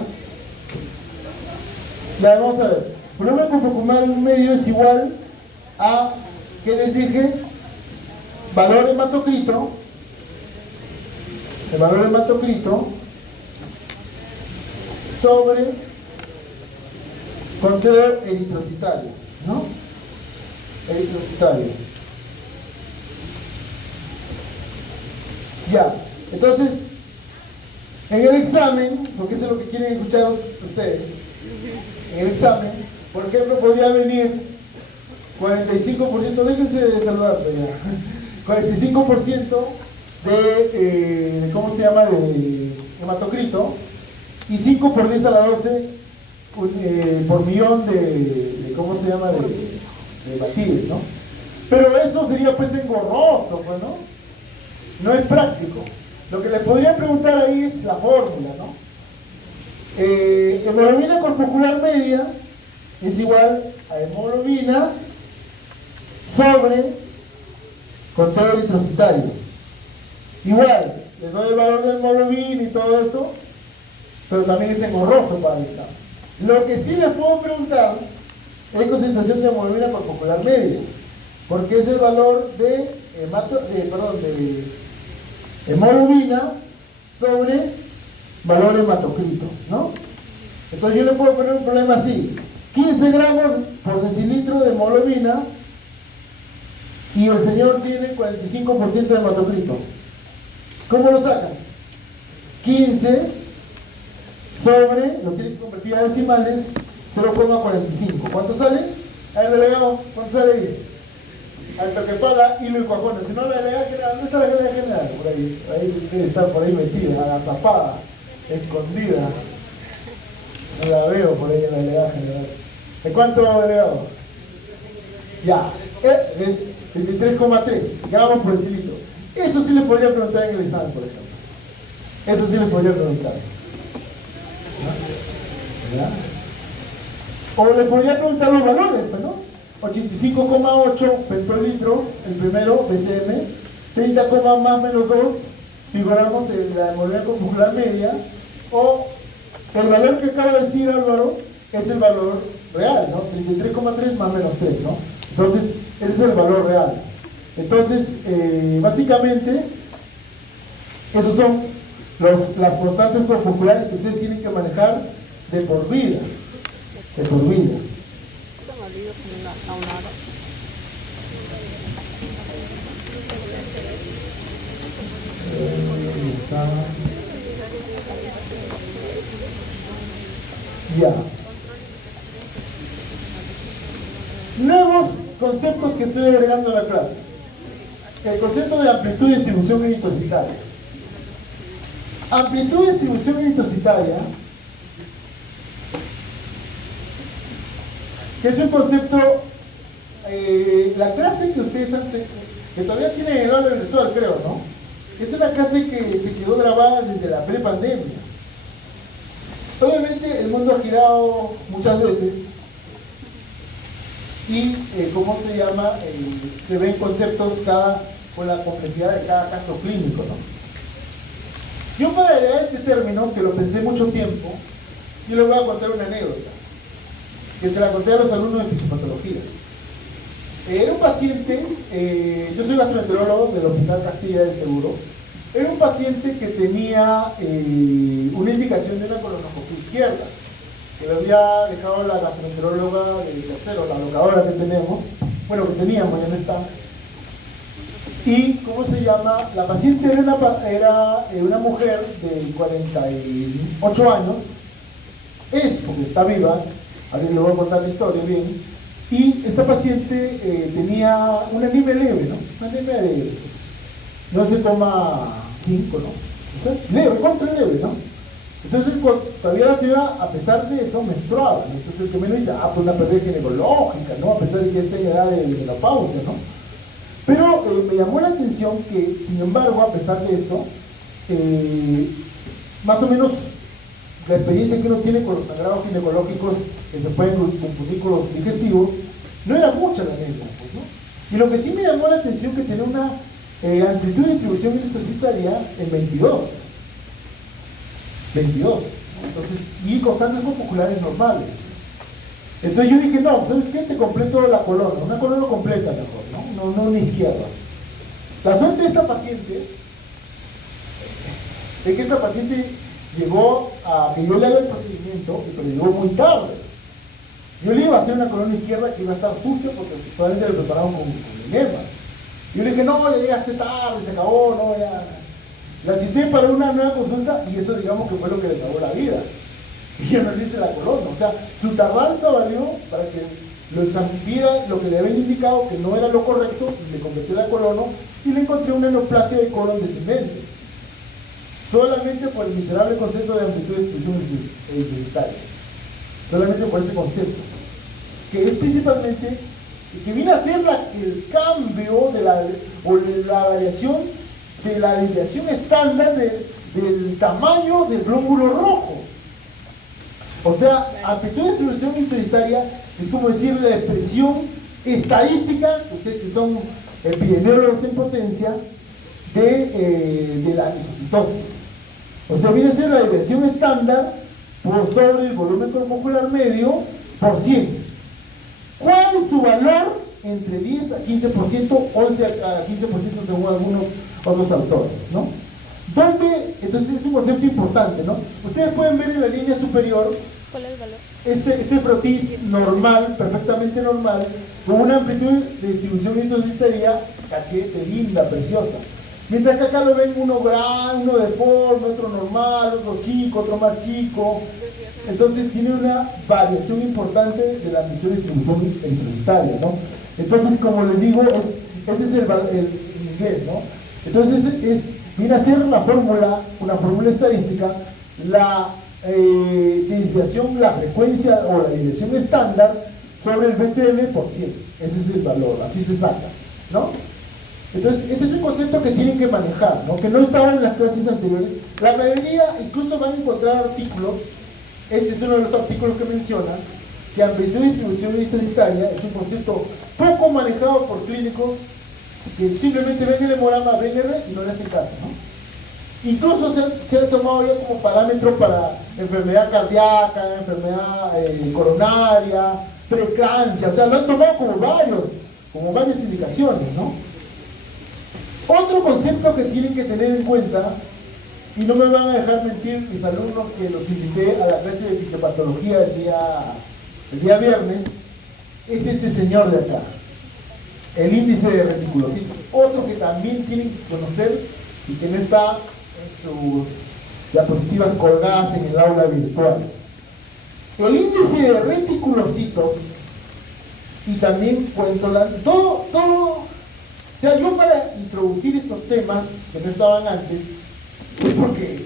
Ya, vamos a ver. Volumen corporal medio es igual a, ¿qué les dije? Valor hematocrito. El valor hematocrito sobre conteo eritrocitario, ¿no? Eritrocitario. Ya, entonces, en el examen, porque eso es lo que quieren escuchar ustedes, en el examen, por ejemplo, podría venir 45%, déjense saludar, ya, 45% de, ¿cómo se llama?, de hematocrito, y 5 por 10 a la 12 por millón de ¿cómo se llama?, de batidos, ¿no? Pero eso sería pues engorroso, pues, ¿no? No es práctico. Lo que les podría preguntar ahí es la fórmula, ¿no? Hemoglobina corporal media es igual a hemoglobina sobre conteo eritrocitario. Igual, les doy el valor de hemoglobina y todo eso, pero también es engorroso para el examen. Lo que sí les puedo preguntar es concentración de hemoglobina corporal media, porque es el valor de hemoglobina sobre valor hematocrito, ¿no? Entonces yo le puedo poner un problema así: 15 gramos por decilitro de hemoglobina y el señor tiene 45% de hematocrito. ¿Cómo lo sacan? 15 sobre, lo tienes que convertir a decimales, 0,45. ¿Cuánto sale? A ver, delegado, ¿cuánto sale ahí? Al toquepala, hilo y cuajona. Si no, la delegada general, ¿dónde está la delegada general? Por ahí debe estar por ahí metida, agazapada, escondida. No la veo por ahí en la delegada general. ¿De cuánto, delegado? Ya, 23,3, gramos por decilitro. Eso sí le podría preguntar en el examen, por ejemplo. Eso sí le podría preguntar. ¿Ya? O le podría preguntar los valores, ¿no? 85,8 pentolitros, el primero, BCM, 30, más menos 2, figuramos en la hemoglobina corpuscular media, o el valor que acaba de decir Álvaro es el valor real, ¿no? 33,3 más menos 3, ¿no? Entonces, ese es el valor real. Entonces, básicamente, esos son las constantes corpusculares que ustedes tienen que manejar de por vida. De por vida. Ya. Nuevos conceptos que estoy agregando a la clase. El concepto de amplitud y distribución eritrocitaria. Amplitud y distribución eritrocitaria, que es un concepto, la clase que ustedes antes, que todavía tienen el aula virtual, creo, ¿no? Es una clase que se quedó grabada desde la prepandemia. Obviamente el mundo ha girado muchas veces y, ¿cómo se llama? Se ven conceptos con la complejidad de cada caso clínico, ¿no? Yo para agregar este término, que lo pensé mucho tiempo, yo les voy a contar una anécdota, que se la conté a los alumnos de fisiopatología. Era un paciente, yo soy gastroenterólogo del Hospital Castilla del Seguro, era un paciente que tenía una indicación de una colonoscopia izquierda, que lo había dejado la gastroenteróloga de tercero, la locadora que tenemos, bueno, que teníamos, ya no está. Y, ¿cómo se llama? La paciente era una mujer de 48 años, porque está viva, ahora le voy a contar la historia bien, y esta paciente tenía una anemia leve, ¿no? Una anemia de 9,5, ¿no? O sea, leve, contra leve, ¿no? Entonces, todavía la señora, a pesar de eso, menstruaba, ¿no? Entonces el que me lo dice, pues una pérdida ginecológica, ¿no? A pesar de que está en edad de menopausia, ¿no? Pero me llamó la atención que, sin embargo, a pesar de eso, más o menos la experiencia que uno tiene con los sangrados ginecológicos que se pueden confundir con los digestivos, no era mucha la anemia, pues, ¿no? Y lo que sí me llamó la atención es que tenía una amplitud de distribución eritrocitaria en 22. 22, ¿no? Entonces, y constantes corpusculares normales. Entonces yo dije, no, ¿sabes qué? Te completo la colona, una colona completa mejor, ¿no? No una izquierda. La suerte de esta paciente es que esta paciente llegó a que yo le haga el procedimiento, pero llegó muy tarde. Yo le iba a hacer una colona izquierda que iba a estar sucia porque solamente le prepararon con enemas. Yo le dije, no, ya llegaste tarde, se acabó, no, ya. La cité para una nueva consulta y eso digamos que fue lo que le salvó la vida. Y yo no le hice la colona, o sea, su tardanza valió para que lo viera lo que le habían indicado que no era lo correcto, y le convertí la colona y le encontré una neoplasia de colon descendente. Solamente por el miserable concepto de amplitud de distribución eritrocitaria. Solamente por ese concepto. Que es principalmente, que viene a ser el cambio de la variación de la desviación estándar del tamaño del glóbulo rojo. O sea, amplitud de distribución eritrocitaria es como decir la expresión estadística, ustedes que son epidemiólogos en potencia, de la lisocitosis. O sea, viene a ser la desviación estándar por sobre el volumen corpuscular medio por 100. ¿Cuál es su valor? Entre 10 a 15%, 11 a 15% según algunos otros autores, ¿no? Entonces es un concepto importante, ¿no? Ustedes pueden ver en la línea superior ¿cuál es el valor? Este frotis normal, perfectamente normal, con una amplitud de distribución eritrocitaria, cachete, linda, preciosa. Mientras que acá lo ven uno grande, uno deforme, otro normal, otro chico, otro más chico. Entonces tiene una variación importante de la amplitud de distribución eritrocitaria, ¿no? Entonces, como les digo, ese es el inglés, ¿no? Entonces viene a ser la fórmula, una fórmula estadística, la desviación, la frecuencia o la desviación estándar sobre el BCM por 100. Ese es el valor, así se saca, ¿no? Entonces, este es un concepto que tienen que manejar, ¿no? Que no estaba en las clases anteriores. La mayoría incluso van a encontrar artículos, este es uno de los artículos que menciona, que amplitud de distribución estadística es un concepto poco manejado por clínicos que simplemente ven el hemograma, ven R y no le hacen caso, ¿no? Incluso se ha tomado ya como parámetro para enfermedad cardíaca, enfermedad coronaria, preeclampsia, o sea, lo han tomado como varias indicaciones, ¿no? Otro concepto que tienen que tener en cuenta, y no me van a dejar mentir mis alumnos que los invité a la clase de fisiopatología el día viernes, es este señor de acá, el índice de reticulocitos. Otro que también tienen que conocer y que no está en sus diapositivas colgadas en el aula virtual. El índice de reticulocitos, y también cuento todo, o sea, yo para introducir estos temas que no estaban antes, es porque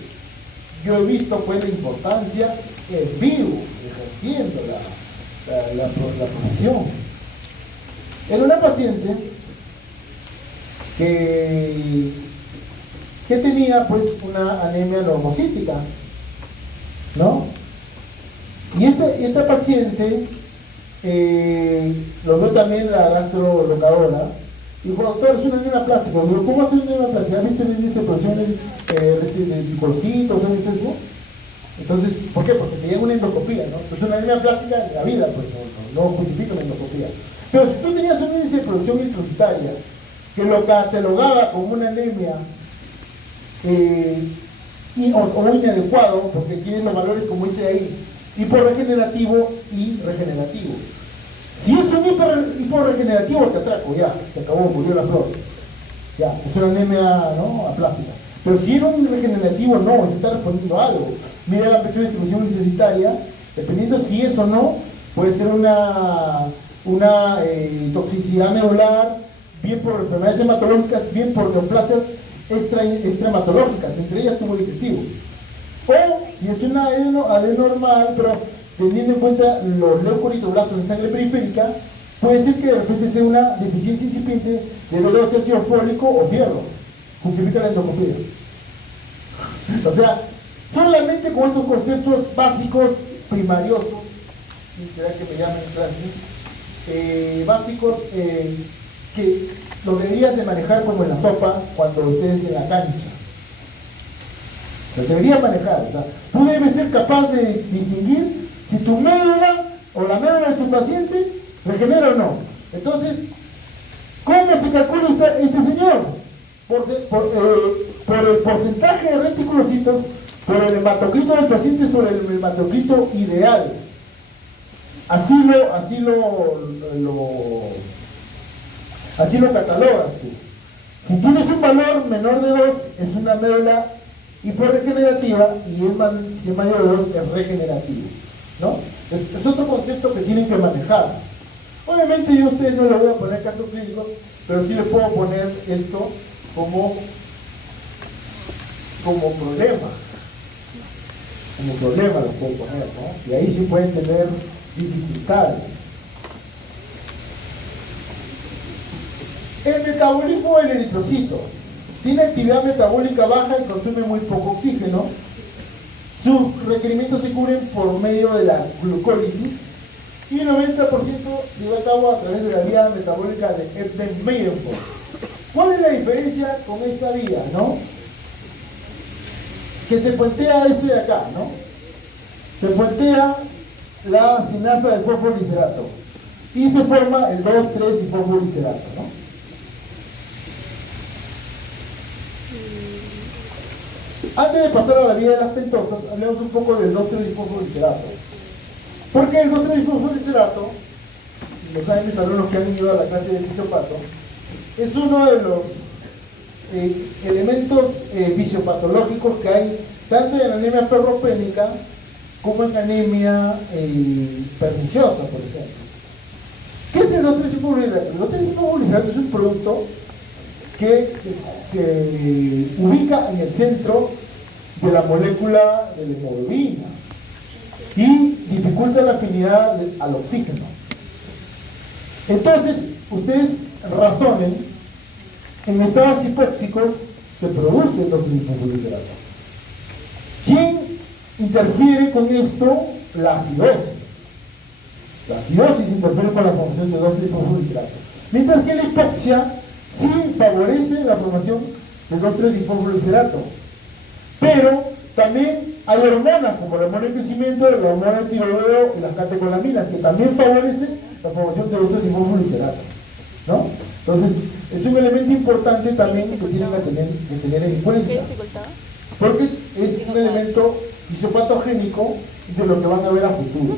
yo he visto pues la importancia en vivo, ejerciendo la profesión. Era una paciente que tenía pues una anemia normocítica, ¿no? Y esta paciente lo vio también la gastrolocadora y dijo: doctor, es una anemia plástica. Le digo: ¿cómo hace una anemia plástica? ¿Has visto el índice de producción de glucositos? ¿Has visto eso? Entonces, ¿por qué? Porque te llega una endoscopía, ¿no? Pues una anemia plástica de la vida, pues no justifica una endoscopía. Pero si tú tenías un índice de producción eritrocitaria que lo catalogaba como una anemia o inadecuado, porque tienes los valores como dice ahí, hiporregenerativo y regenerativo. Si es un hiporregenerativo, te atraco, ya, se acabó, murió la flor. Ya, es una anemia, ¿no?, aplásica. Pero si era un regenerativo, no, se está respondiendo a algo. Mira la pequeña distribución eritrocitaria, dependiendo si es o no, puede ser una toxicidad medular, bien por enfermedades hematológicas, bien por neoplasias extrahematológicas, entre ellas tubo digestivo. O si es una adenormal, pero teniendo en cuenta los leucoritroblastos de sangre periférica, puede ser que de repente sea una deficiencia incipiente de B12, ácido fólico o fierro. Justifica la endoscopía. O sea, solamente con estos conceptos básicos, primariosos, y será que me llamen en clase, básicos, que los deberías de manejar como en la sopa cuando estés en la cancha. Los deberías manejar. O sea, tú debes ser capaz de distinguir si tu médula o la médula de tu paciente regenera o no. Entonces, ¿cómo se calcula este señor? Por el porcentaje de reticulocitos por el hematocrito del paciente sobre el hematocrito ideal. Así lo catalogas tú. Si tienes un valor menor de 2, es una médula hiporregenerativa, y si es mayor de 2, es regenerativo, ¿no? Es otro concepto que tienen que manejar. Obviamente yo a ustedes no les voy a poner casos clínicos, pero sí les puedo poner esto como problema. Como problema lo puedo poner, ¿no? Y ahí sí pueden tener dificultades. El metabolismo del eritrocito tiene actividad metabólica baja y consume muy poco oxígeno. Sus requerimientos se cubren por medio de la glucólisis y el 90% se lleva a cabo a través de la vía metabólica de Epstein-Meyerhoff. ¿Cuál es la diferencia con esta vía, no? Que se puentea de acá, ¿no? Se puentea la sinasa del fosfoliserato y se forma el 2,3-difosfoliserato, ¿no? Antes de pasar a la vía de las pentosas, hablemos un poco del 2,3-difosfoliserato. Porque el 2,3-difosfoliserato, lo saben mis alumnos que han ido a la clase de fisiopato, es uno de los elementos fisiopatológicos que hay tanto en anemia ferropénica como en anemia perniciosa, por ejemplo. ¿Qué es el 2,3-hipoglicerato? El 2,3-hipoglicerato es un producto que se ubica en el centro de la molécula de la hemoglobina y dificulta la afinidad al oxígeno. Entonces, ustedes razonen, en estados hipóxicos se produce el 2,3-hipoglicerato. ¿Quién interfiere con esto? La acidosis. La acidosis interfiere con la formación de 2,3-hipoglicerato. Mientras que la hipoxia sí favorece la formación de 2,3-hipoglicerato. Pero también hay hormonas como la hormona de crecimiento, la hormona de tiroideo y las catecolaminas que también favorecen la formación de 2,3-hipoglicerato, ¿no? Entonces, es un elemento importante también que tienen que tener en cuenta. Porque es un elemento fisiopatogénico de lo que van a ver a futuro.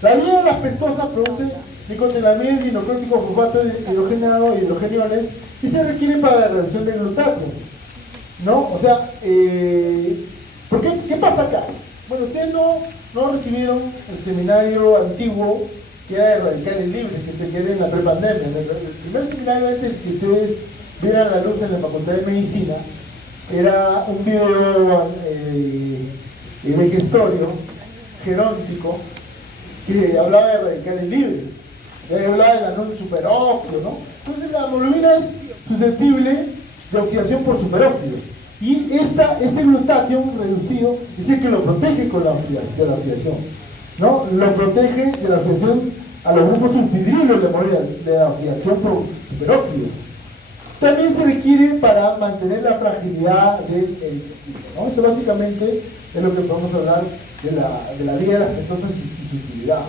La vía de las pentosas produce nicotinamida, dinocrótico, fosfato hidrogenado y hidrogeniones y se requieren para la reducción del glutato, ¿no? O sea, ¿qué pasa acá? Bueno, ustedes no recibieron el seminario antiguo que era de radicales libres, que se quedó en la prepandemia. El primer seminario antes que ustedes vieran la luz en la Facultad de Medicina era un video vejestorio, geróntico, que hablaba de radicales libres, hablaba del anón superóxido, ¿no? Entonces la hemoglobina es susceptible de oxidación por superóxidos. Y este glutatión reducido es el que lo protege de la oxidación, ¿no? Lo protege de la oxidación a los grupos sulfidrilos de la oxidación por superóxidos. También se requiere para mantener la fragilidad del tejido, ¿no? Esto básicamente es lo que podemos hablar de la vía de las pentosas y su utilidad.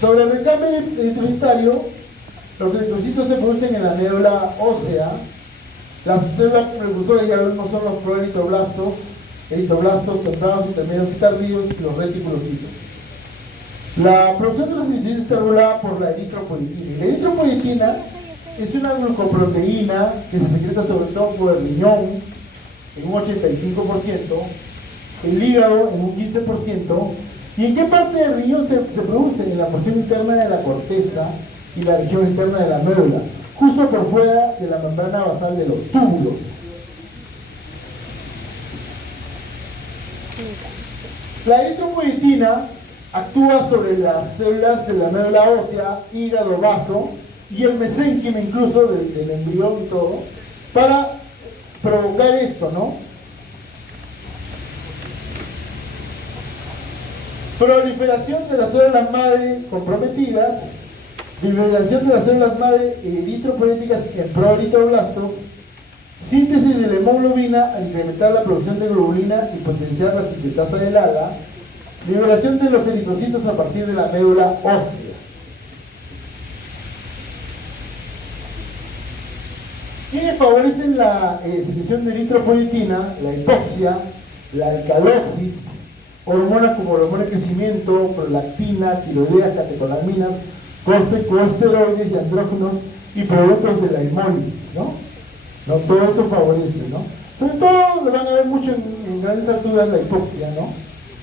Sobre el recambio eritrocitario, los eritrocitos se producen en la médula ósea. Las células precursoras ya no son los proeritroblastos, eritroblastos tempranos, intermedios y tardíos, y los reticulocitos. La producción de los eritrocitos está regulada por la eritropoietina. La eritropoietina es una glucoproteína que se secreta sobre todo por el riñón en un 85%, el hígado en un 15%. ¿Y en qué parte del riñón se produce? En la porción interna de la corteza y la región externa de la médula, justo por fuera de la membrana basal de los túbulos. La eritropoietina actúa sobre las células de la médula ósea, hígado, vaso y el mesénquima incluso del embrión y todo, para provocar esto, ¿no? Proliferación de las células madre comprometidas, divulgación de las células madre eritropoieticas en proeritroblastos, síntesis de la hemoglobina al incrementar la producción de globulina y potenciar la sintetasa del ALA, liberación de los eritrocitos a partir de la médula ósea. ¿Quiénes favorecen la secreción de eritropoietina? La hipoxia, la alcalosis, hormonas como la hormona de crecimiento, prolactina, tiroideas, catecolaminas, corticosteroides y andrógenos y productos de la hemólisis, ¿no? Todo eso favorece, ¿no? Sobre todo lo van a ver mucho en grandes alturas la hipoxia, ¿no?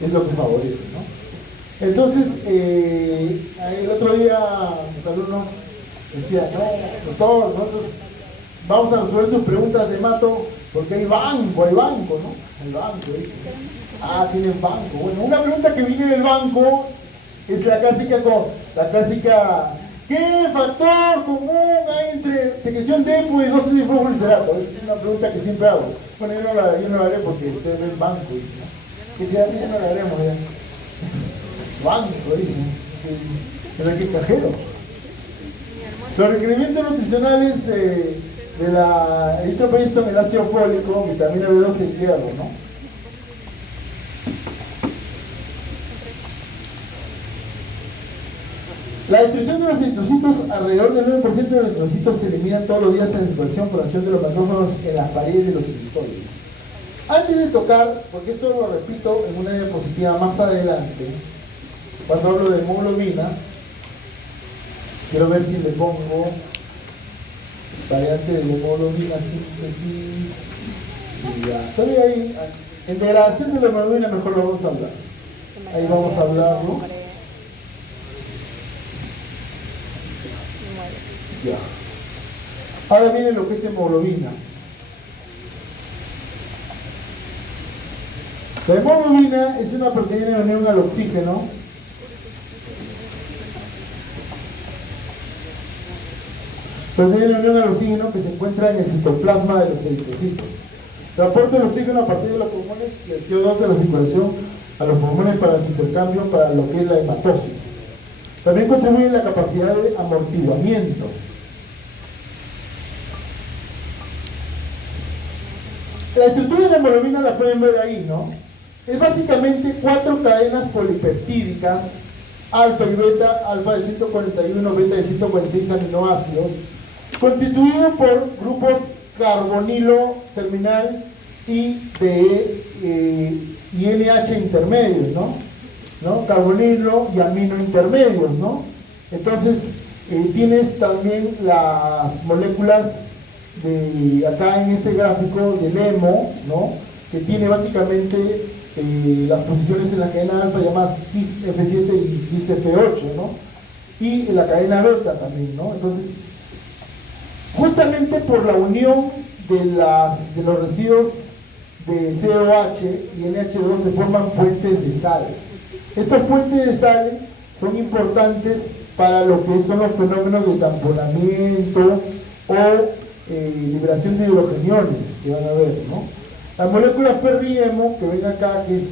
Es lo que favorece, ¿no? Entonces, el otro día mis alumnos decían, no, doctor, nosotros vamos a resolver sus preguntas de mato porque hay banco, ¿no? Hay banco, dice. Ah, tienen banco. Bueno, una pregunta que viene del banco es la clásica, ¿qué factor común hay entre secreción de EPO y 2,3-hipoglicerato? Es una pregunta que siempre hago. Bueno, yo no la haré porque ustedes ven banco, dice, ¿no? Que ya no la haremos ya. Banco, dice. Pero qué cajero. Los requerimientos nutricionales de la eritropoietina son el ácido fólico, vitamina B12 y hierro, ¿no? La destrucción de los eritrocitos, alrededor del 9% de los eritrocitos se eliminan todos los días en dispersión por acción de los macrófagos en las paredes de los eritrocitos. Antes de tocar, porque esto lo repito en una diapositiva más adelante, cuando hablo de hemoglobina, quiero ver si le pongo variante de hemoglobina síntesis, y ya. Todavía hay, en degradación de la hemoglobina mejor lo vamos a hablar. Ahí vamos a hablarlo. Ya. Ahora viene lo que es hemoglobina. La hemoglobina es una proteína de unión al oxígeno proteína de unión al oxígeno que se encuentra en el citoplasma de los eritrocitos. Transporta el oxígeno a partir de los pulmones y el CO2 de la circulación a los pulmones para su intercambio para lo que es la hematosis. También contribuye en la capacidad de amortiguamiento. La estructura de la hemoglobina la pueden ver ahí, ¿no? Es básicamente 4 cadenas polipeptídicas, alfa y beta, alfa de 141, beta de 146 aminoácidos, constituido por grupos carbonilo terminal y NH intermedios, ¿no? Carbonilo y amino intermedios, ¿no? Entonces, tienes también las moléculas de acá en este gráfico del hemo, ¿no? Que tiene básicamente las posiciones en la cadena alfa llamadas F7 y F8, ¿no? Y en la cadena beta también, ¿no? Entonces, justamente por la unión de los residuos de COH y NH2 se forman puentes de sal. Estos puentes de sal son importantes para lo que son los fenómenos de tamponamiento o liberación de hidrogeniones que van a ver, ¿no? La molécula ferriemo, que ven acá, que es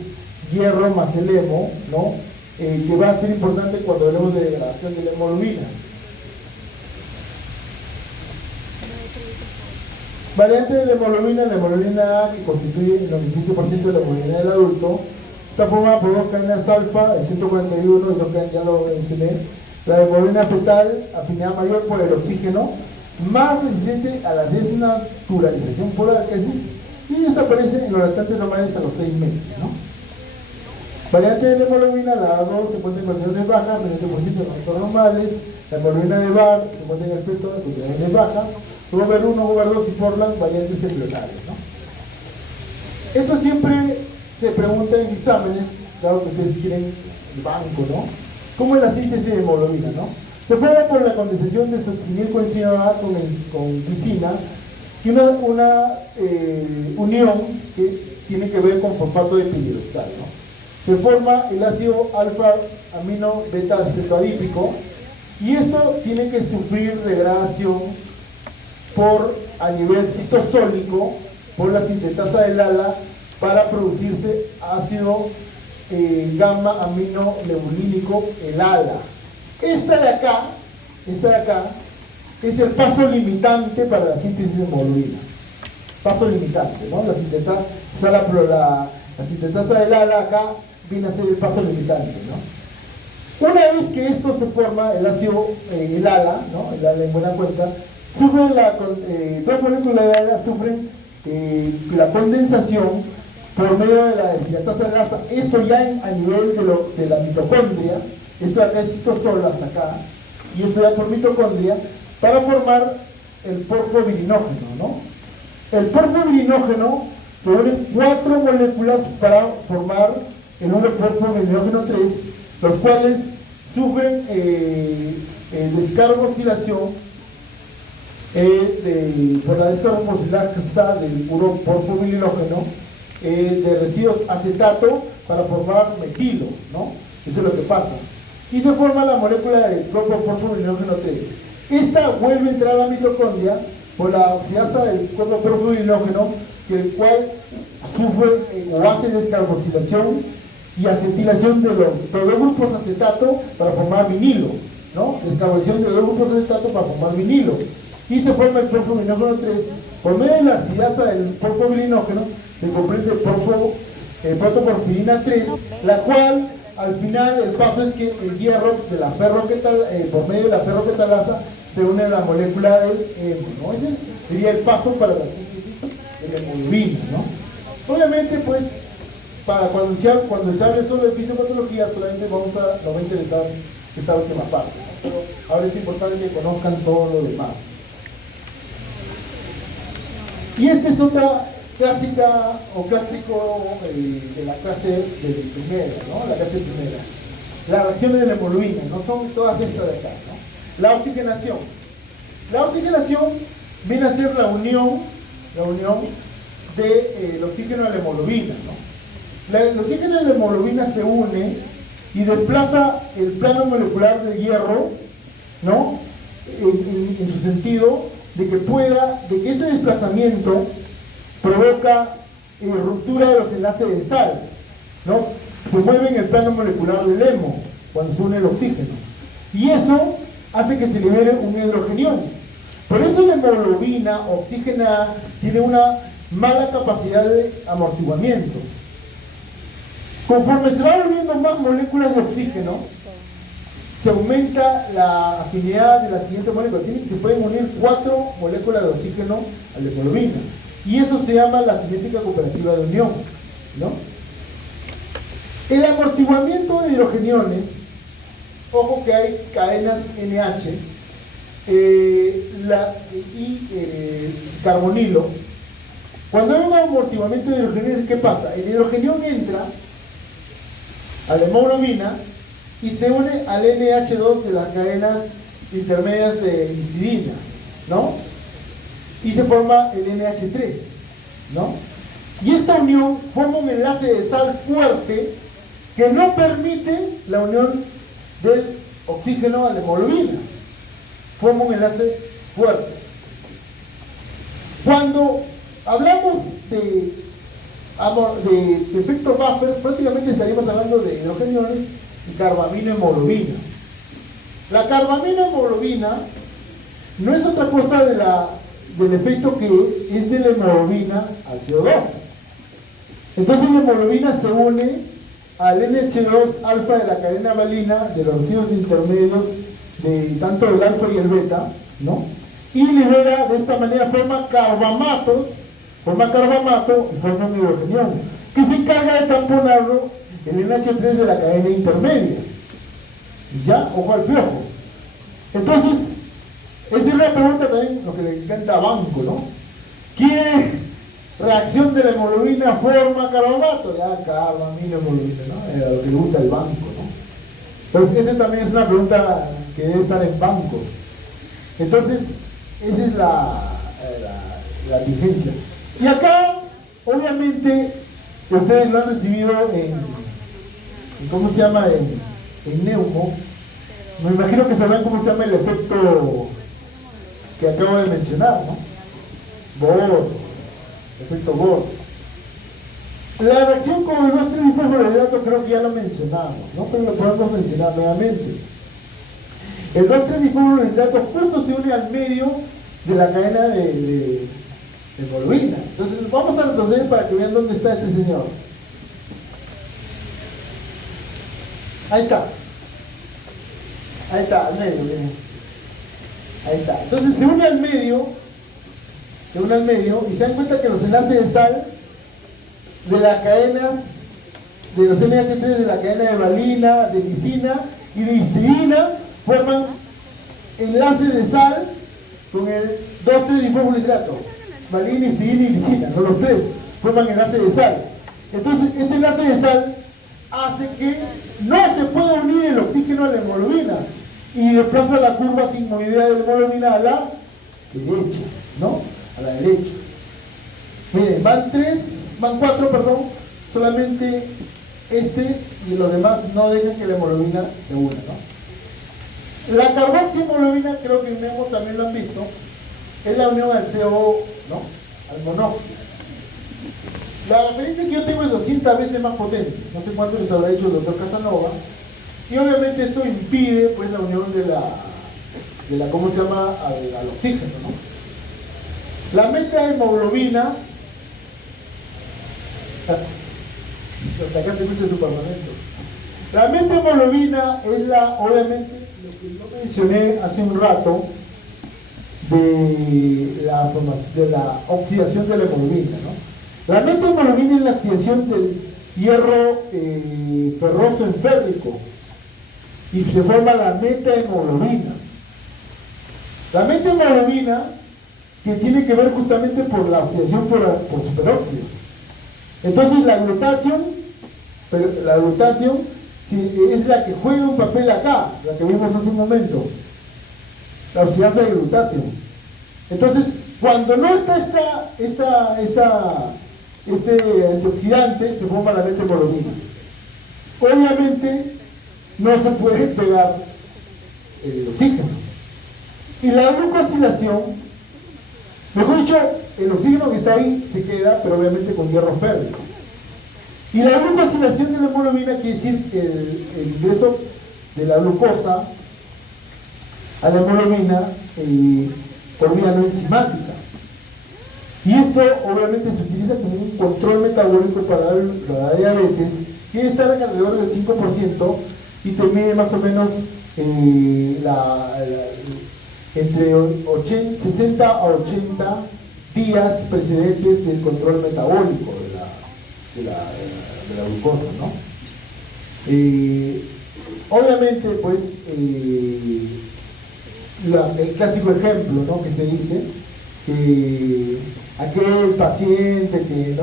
hierro más el hemo, ¿no? Que va a ser importante cuando hablemos de degradación de la hemoglobina. Variante de la hemoglobina A, que constituye el 95% de la hemoglobina del adulto, está formada por 2 cadenas alfa, el 141 y 2 cadenas, ya lo mencioné. La hemoglobina fetal, afinidad mayor por el oxígeno, más resistente a la desnaturalización por la alcasis, y desaparece en los lactantes normales a los 6 meses, ¿no? Variante de la hemoglobina, la A2 se encuentra en condiciones bajas, 20% en condiciones normales. La hemoglobina de Bar se encuentra en el feto en condiciones bajas. Gober 1, Gober 2 y Portland, variantes embrionales, ¿no? Esto siempre se pregunta en exámenes, dado que ustedes quieren el banco, ¿no? ¿Cómo es la síntesis de hemoglobina, no? Se forma por la condensación de succinilcoenzima A con glicina y una unión que tiene que ver con fosfato de piridoxal, ¿no? Se forma el ácido alfa amino beta cetoadípico y esto tiene que sufrir degradación a nivel citosólico por la sintetasa del ALA para producirse ácido gamma amino nebulínico, el ALA. Esta de acá es el paso limitante para la síntesis de hemoglobina. Paso limitante, ¿no? La sintetasa, o sea, la sintetasa del ALA acá viene a ser el paso limitante, ¿no? Una vez que esto se forma, el ácido, el ALA, ¿no? El ALA en buena cuenta, todas las moléculas de ALA sufren la condensación por medio de la deshidrataza de ALA. Esto ya a nivel de la mitocondria, esto de acá es citosol hasta acá, y esto ya por mitocondria, para formar el porfobirinógeno, ¿no? El porfobirinógeno se unen 4 moléculas para formar el 1-porfobirinógeno 3, los cuales sufren descarboxilación por la descarboxilasa del 1-porfobirinógeno de residuos acetato para formar metilo, ¿no? Eso es lo que pasa. Y se forma la molécula del porfobirinógeno 3. Esta vuelve a entrar a la mitocondria por la oxidasa del porfobirinógeno, el cual sufre o hace descarboxilación y acetilación de los 2 grupos acetato para formar vinilo, ¿no? Descarboxilación de 2 grupos acetato para formar vinilo. Y se forma el porfobirinógeno 3 por medio de la acidasa del porfobirinógeno, que comprende protoporfirina 3, la cual al final el paso es que el hierro de la por medio de la ferroquetalasa se une a la molécula del hemo, ¿no? Ese sería el paso para la síntesis de la hemoglobina, ¿no? Obviamente, pues, cuando se hable solo de fisiopatología, solamente nos va a interesar esta última parte, ¿no? Pero ahora es importante que conozcan todo lo demás. Y esta es otra clásica o clásico de la clase de primera, ¿no? La clase primera. Las reacciones de la hemoglobina, no son todas estas de acá, ¿no? La oxigenación. La oxigenación viene a ser la unión del oxígeno a la hemoglobina, ¿no? El oxígeno a la hemoglobina se une y desplaza el plano molecular del hierro, ¿no? En su sentido de que ese desplazamiento provoca ruptura de los enlaces de sal, ¿no? Se mueve en el plano molecular del hemo cuando se une el oxígeno, y eso hace que se libere un hidrogenión. Por eso la hemoglobina oxigenada tiene una mala capacidad de amortiguamiento. Conforme se van uniendo más moléculas de oxígeno, se aumenta la afinidad de la siguiente molécula. Se pueden unir 4 moléculas de oxígeno a la hemoglobina, y eso se llama la cinética cooperativa de unión, ¿no? El amortiguamiento de hidrogeniones, ojo que hay cadenas NH y carbonilo. Cuando hay un amortiguamiento de hidrogeniones, ¿qué pasa? El hidrogenión entra a la hemoglobina y se une al NH2 de las cadenas intermedias de histidina, ¿no? Y se forma el NH3, ¿no? Y esta unión forma un enlace de sal fuerte que no permite la unión del oxígeno a la hemoglobina. Forma un enlace fuerte. Cuando hablamos de efecto buffer, prácticamente estaríamos hablando de hidrogeniones y carbaminohemoglobina. La carbaminohemoglobina no es otra cosa del efecto que es de la hemoglobina al CO2. Entonces la hemoglobina se une al NH2 alfa de la cadena valina de los residuos intermedios de tanto el alfa y el beta, ¿no? Y libera de esta manera, forma carbamato y forma un hidrogenión que se encarga de tamponarlo en el NH3 de la cadena intermedia. ¿Ya? Ojo al piojo. Entonces, esa es una pregunta también, lo que le encanta a Banco, ¿no? ¿Qué reacción de la hemoglobina forma carbamato? Ya, carbaminohemoglobina, ¿no? Lo que le gusta al Banco, ¿no? Entonces, esa también es una pregunta que debe estar en Banco. Entonces, esa es la tingencia. Y acá, obviamente, ustedes lo han recibido ¿cómo se llama? En Neumo. Me imagino que sabrán cómo se llama el efecto que acabo de mencionar, ¿no? Bohr, efecto Bohr. La reacción con el 2,3-difosforohidrato creo que ya lo mencionamos, ¿no? Pero lo podemos mencionar nuevamente. El 2,3-difosforohidrato justo se une al medio de la cadena de hemoglobina. Entonces vamos a retroceder para que vean dónde está este señor. Ahí está, al medio, miren. Ahí está. Entonces se une al medio y se dan cuenta que los enlaces de sal de las cadenas de los NH3 de la cadena de valina, de lisina y de histidina forman enlaces de sal con el 2,3-difosforohidrato. Valina, histidina y lisina, no los tres, forman enlaces de sal. Entonces este enlace de sal hace que no se pueda unir el oxígeno a la hemoglobina y desplaza la curva sigmoidea de la hemoglobina a la derecha, ¿no? A la derecha. Miren, van 4, perdón, solamente y los demás no dejan que la hemoglobina se una, ¿no? La carboxihemoglobina, creo que en Nemo también lo han visto, es la unión al CO, ¿no? Al monóxido. La referencia que yo tengo es 200 veces más potente, no sé cuánto les habrá hecho el doctor Casanova, y obviamente esto impide pues la unión de la ¿cómo se llama? Al oxígeno, ¿no? La metahemoglobina, acá se escucha su parlamento. La metahemoglobina es obviamente, lo que yo mencioné hace un rato, de la oxidación de la hemoglobina, ¿no? La metahemoglobina es la oxidación del hierro ferroso en férrico y se forma la metahemoglobina. La metahemoglobina que tiene que ver justamente por la oxidación por superóxidos. Entonces la glutatión que es la que juega un papel acá, la que vimos hace un momento, la oxidasa de glutatión. Entonces, cuando no está este antioxidante, se forma la methemoglobina. Obviamente, no se puede pegar el oxígeno. Y la glucosilación, mejor dicho, el oxígeno que está ahí se queda, pero obviamente con hierro férrico. Y la glucosilación de la hemoglobina quiere decir el ingreso de la glucosa a la hemoglobina por vía no enzimática. Y esto obviamente se utiliza como un control metabólico para la diabetes, que debe estar alrededor del 5% y te mide más o menos entre 60 a 80 días precedentes del control metabólico de la glucosa, ¿no? Obviamente, pues, el clásico ejemplo, ¿no?, que se dice que aquel paciente que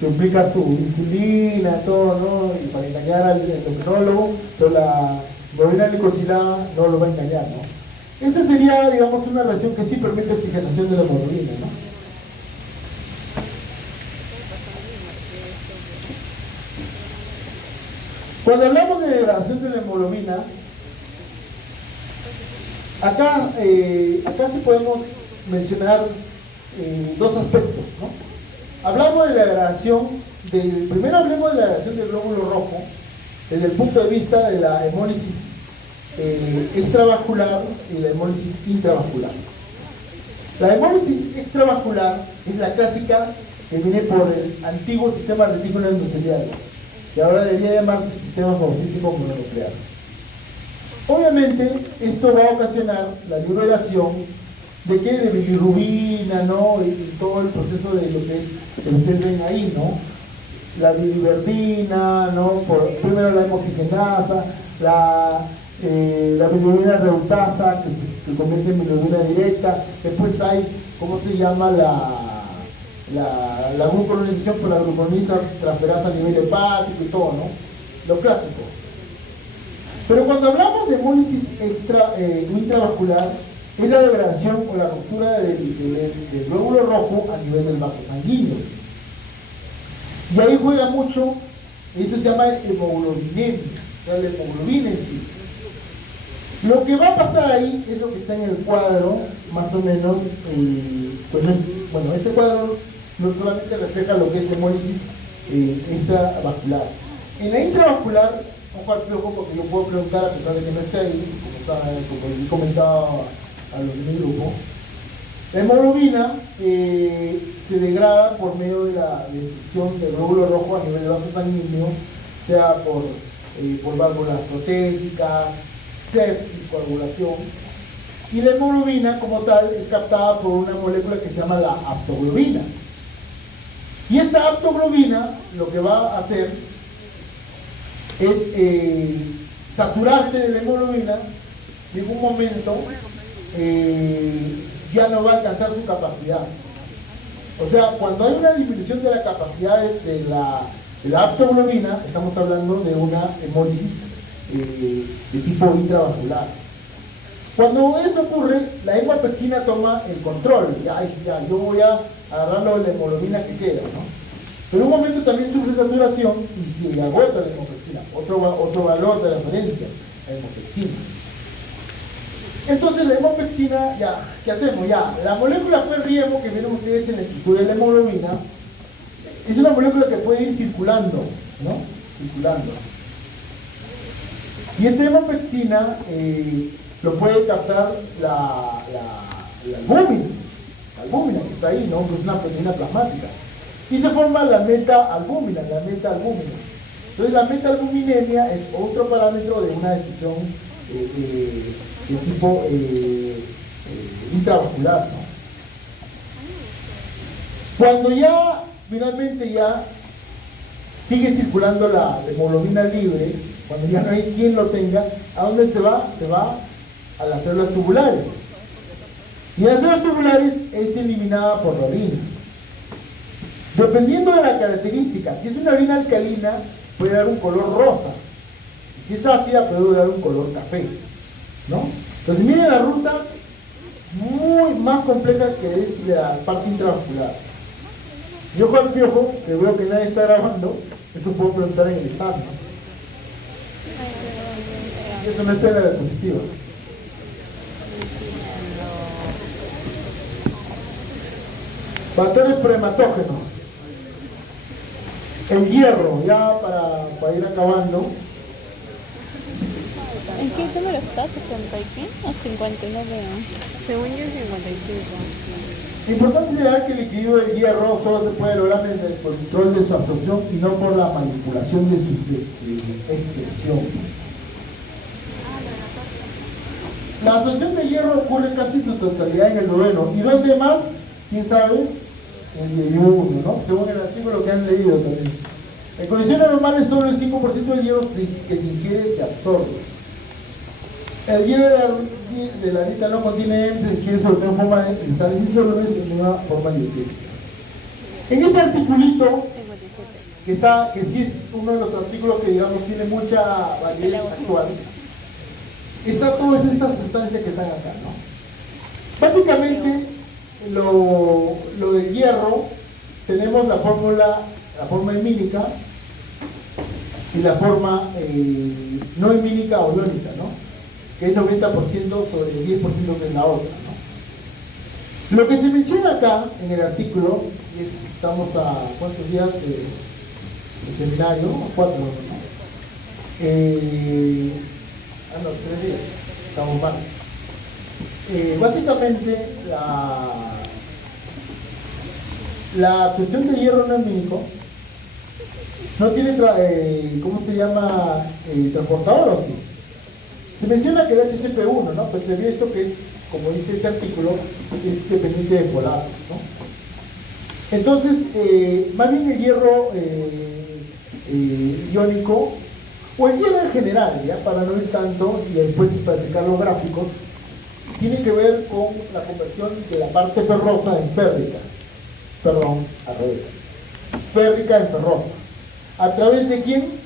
se aplica su insulina, todo, ¿no?, y para engañar al endocrinólogo, pero la hemoglobina glicosilada no lo va a engañar, ¿no? Esa sería, digamos, una relación que sí permite oxigenación de la hemoglobina, ¿no? Cuando hablamos de degradación de la hemoglobina, acá sí podemos mencionar dos aspectos, ¿no? Hablamos de la degradación primero hablemos de la degradación del glóbulo rojo desde el punto de vista de la hemólisis extravascular y la hemólisis intravascular. La hemólisis extravascular es la clásica que viene por el antiguo sistema retículo endotelial, que ahora debería llamarse sistema fagocítico mononuclear. Obviamente, esto va a ocasionar la liberación de ¿qué? De bilirrubina, ¿no? Y todo el proceso de lo que es, que ustedes ven ahí, ¿no? La biliverdina, ¿no? Primero la hemosigenasa, la bilirrubina reutasa, que se convierte en bilirrubina directa. Después hay, ¿cómo se llama? La glucuronización por la glucoronisa transferasa a nivel hepático y todo, ¿no? Lo clásico. Pero cuando hablamos de hemólisis intravascular, es la degradación o la ruptura del glóbulo rojo a nivel del vaso sanguíneo. Y ahí juega mucho, eso se llama hemoglobinemia, o sea, la hemoglobina en sí. Lo que va a pasar ahí es lo que está en el cuadro, más o menos, bueno, este cuadro no solamente refleja lo que es hemólisis extravascular. En la intravascular, ojo al piojo, porque yo puedo preguntar a pesar de que no esté ahí, como les comentaba a los de mi grupo, la hemoglobina se degrada por medio de la destrucción del glóbulo rojo a nivel del vaso sanguíneo, sea por válvulas protésicas, sepsis, coagulación, y la hemoglobina como tal es captada por una molécula que se llama la aptoglobina. Y esta aptoglobina lo que va a hacer es saturarse de la hemoglobina y en un momento ya no va a alcanzar su capacidad. O sea, cuando hay una disminución de la capacidad de la aptoglobina, estamos hablando de una hemólisis de tipo intravascular. Cuando eso ocurre, la hemopexina toma el control. Ya, yo voy a agarrar la hemoglobina que queda, ¿no? Pero en un momento también sufre saturación y se agota la hemopexina, otro valor de referencia, la hemopexina. Entonces la hemopexina, ya, ¿qué hacemos? Ya, la molécula PRIEMO que vieron ustedes en la estructura de la hemoglobina, es una molécula que puede ir circulando, ¿no? Circulando. Y esta hemopexina lo puede captar la albúmina que está ahí, ¿no? Que es una proteína plasmática. Y se forma la meta-albúmina. Entonces la meta-albuminemia es otro parámetro de una destrucción de tipo intravascular, ¿no? Cuando ya finalmente ya sigue circulando la hemoglobina libre, cuando ya no hay quien lo tenga, ¿a dónde se va? Se va a las células tubulares. Y en las aguas tubulares es eliminada por la orina. Dependiendo de la característica, si es una orina alcalina, puede dar un color rosa. Y si es ácida, puede dar un color café, ¿no? Entonces miren la ruta muy más compleja que es la parte intravascular. Y ojo al piojo, que veo que nadie está grabando, eso puedo preguntar en el examen. Y eso no está en la diapositiva. Factores prematógenos. El hierro, ya para ir acabando. ¿En qué número está? ¿60 y qué? ¿O 50? No veo. Según yo, 55. Importante señalar que el equilibrio del hierro solo se puede lograr mediante el control de su absorción y no por la manipulación de su excreción. La absorción de hierro ocurre casi en su totalidad en el duodeno. ¿Y dónde más? ¿Quién sabe? En el yeyuno, ¿no? Según el artículo que han leído también. En condiciones normales, solo el 5% del hierro que se ingiere se absorbe. El hierro de la dieta no contiene M, se ingiere sobre todo en forma de sales insolubles y en una forma dietética. En ese articulito, que sí es uno de los artículos que digamos tiene mucha validez actual, está todas estas sustancias que están acá, ¿no? Básicamente, lo del hierro, tenemos la forma hemínica y la forma no hemínica o iónica, ¿no? Que es 90% sobre el 10% que es la otra, ¿no? Lo que se menciona acá en el artículo, estamos a ¿cuántos días de seminario? 4, ¿no? 3 días, estamos mal. Básicamente, la absorción de hierro no hemínico no tiene, ¿cómo se llama? Transportador, ¿o sí? Se menciona que el HCP1, ¿no? Pues se ve esto que es, como dice ese artículo, es dependiente de folatos, ¿no? Entonces, más bien el hierro iónico, o el hierro en general, ¿ya? Para no ir tanto, y después para explicar los gráficos, tiene que ver con la conversión de la parte ferrosa en férrica. Perdón, al revés. Férrica en ferrosa. ¿A través de quién?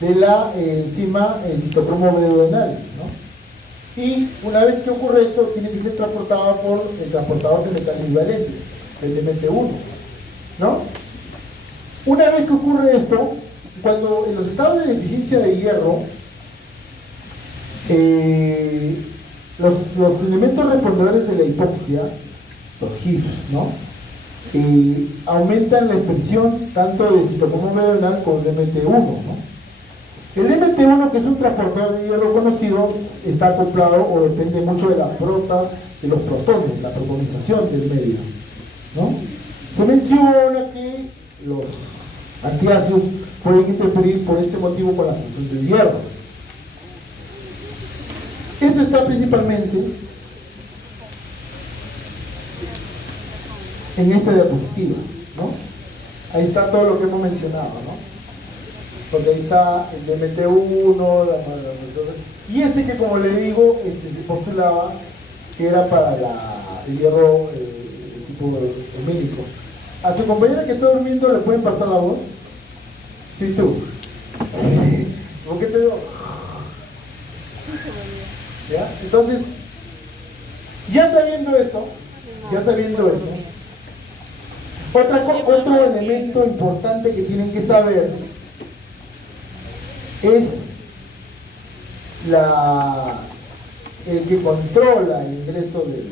De la enzima citocromo B-duodenal, ¿no? Y una vez que ocurre esto, tiene que ser transportada por el transportador de metales bivalentes, el DMT1, ¿no? Una vez que ocurre esto, cuando en los estados de deficiencia de hierro, los elementos respondedores de la hipoxia, los HIFs, ¿no? Aumentan la expresión tanto de citocromo B-duodenal como de DMT1, ¿no? El DMT1, que es un transportador de hierro conocido, está acoplado o depende mucho de la de los protones, la protonización del medio, ¿no? Se menciona que los antiácidos pueden interferir por este motivo con la función del hierro. Eso está principalmente en esta diapositiva, ¿no? Ahí está todo lo que hemos mencionado, ¿no? Porque ahí está el DMT1, y este que, como le digo, se postulaba que era para el hierro tipo hemínico. A su compañera que está durmiendo le pueden pasar la voz. Sí, tú. ¿Por qué te digo? ¿Ya? Entonces, ya sabiendo eso, otro elemento importante que tienen que saber es el que controla el ingreso del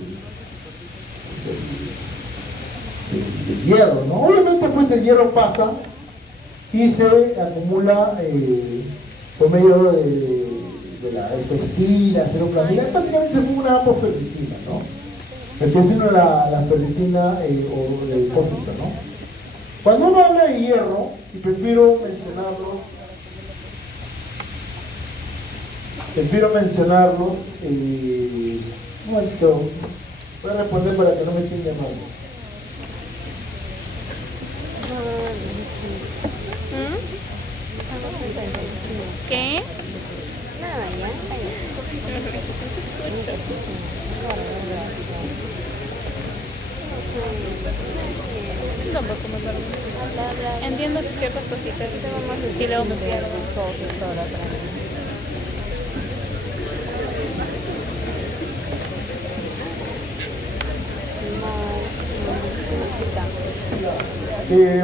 hierro, ¿no? Obviamente pues el hierro pasa y se acumula por medio de la ferritina, seroflamina, básicamente se forma una apoferritina, ¿no? Porque es una la ferritina o el depósito, ¿no? Cuando uno habla de hierro, y prefiero mencionarlos, un momento, voy a responder para que no me estén llamando. ¿Qué? Nada, ya. tampoco me perdí. Entiendo ciertas cositas y luego me pierdo.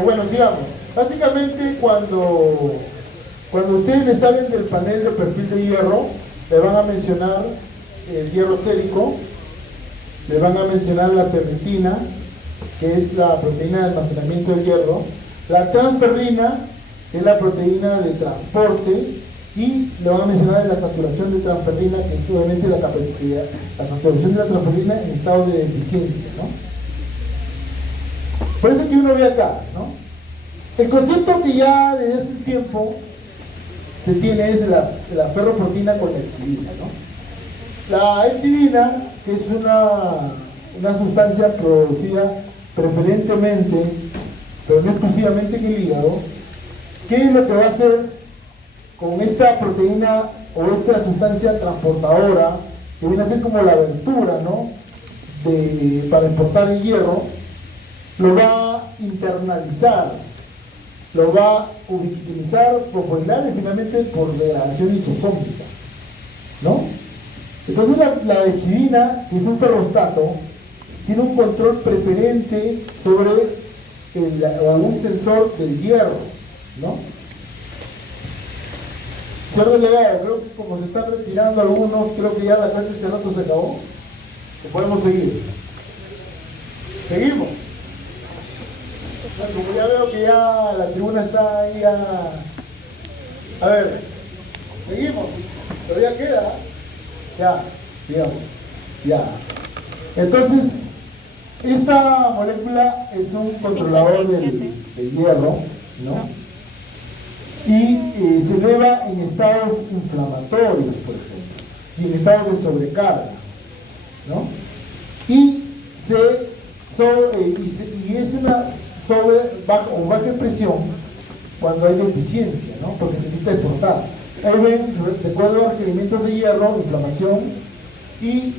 Bueno, sigamos. Básicamente cuando ustedes les salen del panel de perfil de hierro, le van a mencionar el hierro sérico, le van a mencionar la ferritina, que es la proteína de almacenamiento del hierro, la transferrina, que es la proteína de transporte, y le van a mencionar la saturación de transferrina, que es obviamente la saturación de la transferrina en estado de deficiencia, ¿no? Por eso que uno ve acá, ¿no? El concepto que ya desde hace un tiempo se tiene es de la ferroportina con la hexidina, ¿no? La hexidina, que es una sustancia producida preferentemente, pero no exclusivamente en el hígado, ¿qué es lo que va a hacer con esta proteína o esta sustancia transportadora, que viene a ser como la abertura, ¿no? Para exportar el hierro? Lo va a internalizar, lo va a ubiquitinizar, fosforilar y finalmente por degradación isosómica, ¿no? Entonces la hexidina, que es un ferrostato, tiene un control preferente sobre o un sensor del hierro, ¿no? Señor delegado, creo que como se están retirando algunos, creo que ya la clase de este rato se acabó. ¿O podemos seguir? ¿Seguimos? Bueno, como ya veo que ya la tribuna está ahí a ver, seguimos. Todavía queda. Ya, digamos. Ya. Entonces, esta molécula es un controlador del hierro, ¿no? Y se eleva en estados inflamatorios, por ejemplo, y en estados de sobrecarga, ¿no? Y es una baja presión cuando hay deficiencia, ¿no? Porque se necesita exportar. Ahí ven, de acuerdo a requerimientos de hierro, inflamación y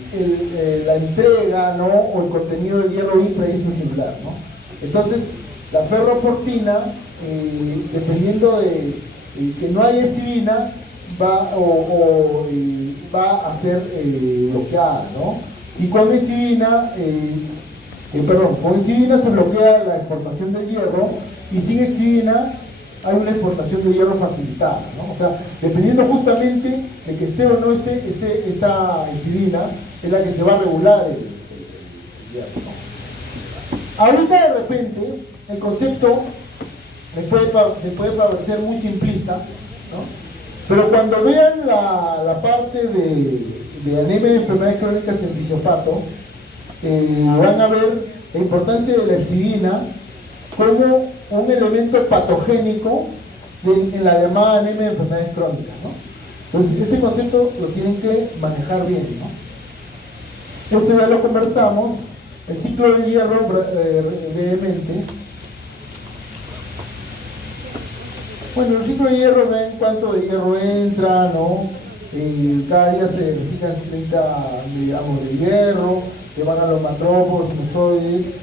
la entrega, ¿no? O el contenido de hierro intra y extracelular, ¿no? Entonces, la ferroportina, dependiendo de que no hay hexidina, va a ser bloqueada, ¿no? Y con hexidina con hexidina se bloquea la exportación del hierro, y sin hexidina hay una exportación de hierro facilitada, ¿no? O sea, dependiendo justamente de que esté o no esté esta hexidina, es la que se va a regular el hierro, ¿no? Ahorita de repente el concepto me puede parecer muy simplista, ¿no? Pero cuando vean la parte de anemia de enfermedades crónicas en fisiopatía, van a ver la importancia de la hexidina como un elemento patogénico en la llamada anemia de enfermedades crónicas, ¿no? Entonces, este concepto lo tienen que manejar bien, ¿no? Esto ya lo conversamos. El ciclo de hierro, brevemente. Bueno, el ciclo de hierro, ven cuánto de hierro entra, ¿no? Cada día se necesitan 30 miligramos de hierro, que van a los matrópodos, sinusoides,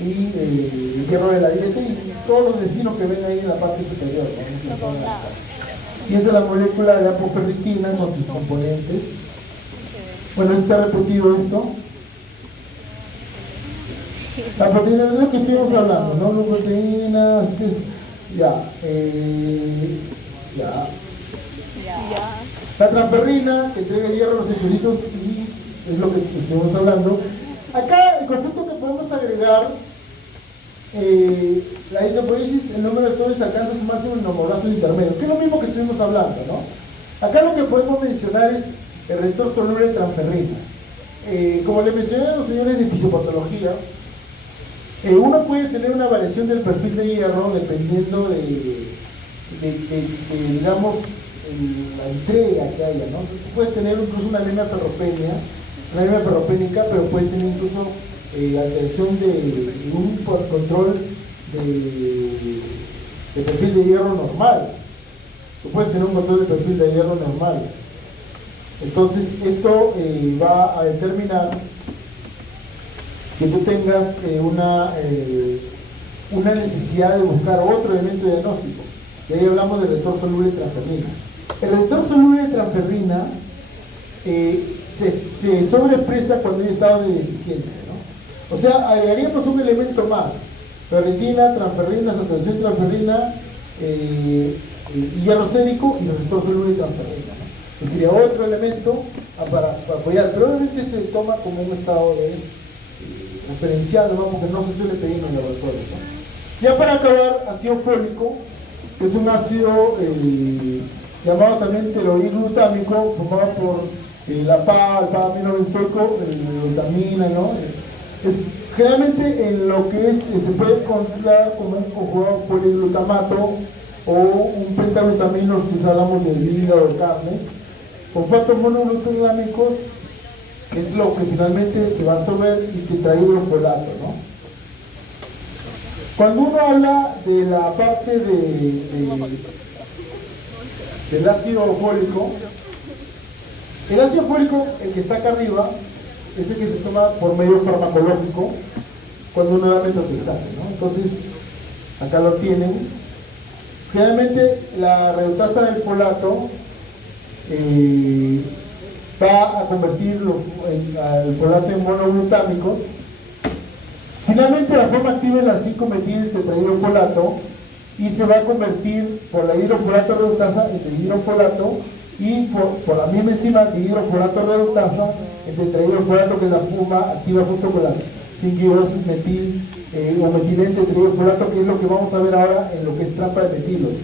y el hierro de la dieta y todos los destinos que ven ahí en la parte superior, ¿no? Y es de la molécula de apoferritina con sus componentes. Bueno, se ha repetido esto. La proteína es lo que estuvimos hablando, ¿no? Las proteínas, la transferrina, que entrega el hierro a los electrolitos, y es lo que estuvimos hablando. Acá el concepto que podemos agregar, la hidropoiesis, el número de electrones alcanza su máximo en homologazos intermedios, que es lo mismo que estuvimos hablando, ¿no? Acá lo que podemos mencionar es el receptor soluble de transferrina. Como le mencioné a los señores de fisiopatología, uno puede tener una variación del perfil de hierro dependiendo de digamos, la entrega que haya, ¿no? Tú puedes tener incluso una anemia ferropénica, pero puedes tener incluso alteración de un control de perfil de hierro normal. Tú puedes tener un control de perfil de hierro normal. Entonces, esto va a determinar que tú tengas una necesidad de buscar otro elemento diagnóstico. Y ahí hablamos del receptor soluble de transferrina. El receptor soluble de transferrina se sobreexpresa cuando hay estado de deficiencia, ¿no? O sea, agregaríamos un elemento más: ferritina, transferrina, saturación de transferrina, y hierro cénico y receptor soluble de transferrina, ¿no? Que sería otro elemento para apoyar, pero obviamente se toma como un estado de referencial, ¿no? Porque no se suele pedir en los laboratorios, ¿no? Ya para acabar, ácido fólico, que es un ácido llamado también terohidroglutámico, formado por la PA, el PA-aminobenzoico, la glutamina, ¿no? Generalmente en lo que es, se puede encontrar como un conjugado poliglutamato o un pentaglutamino si hablamos de hígado de carnes. Fosfatos monoglutamínicos es lo que finalmente se va a absorber, y tetrahidrofolato, ¿no? Cuando uno habla de la parte del ácido fólico, el ácido fólico, el que está acá arriba, es el que se toma por medio farmacológico cuando uno da metotrexato, ¿no? Entonces, acá lo tienen. Generalmente la reductasa del folato va a convertir el folato en monoglutámicos. Finalmente la forma activa es la 5-metil tetrahidrofolato y se va a convertir por la hidrofolato reductasa en dihidrofolato, y por la misma enzima de hidrofolato reductasa en tetrahidrofolato, que es la forma activa junto con las 5-metil o metilente tetrahidrofolato, que es lo que vamos a ver ahora en lo que es trampa de metilos.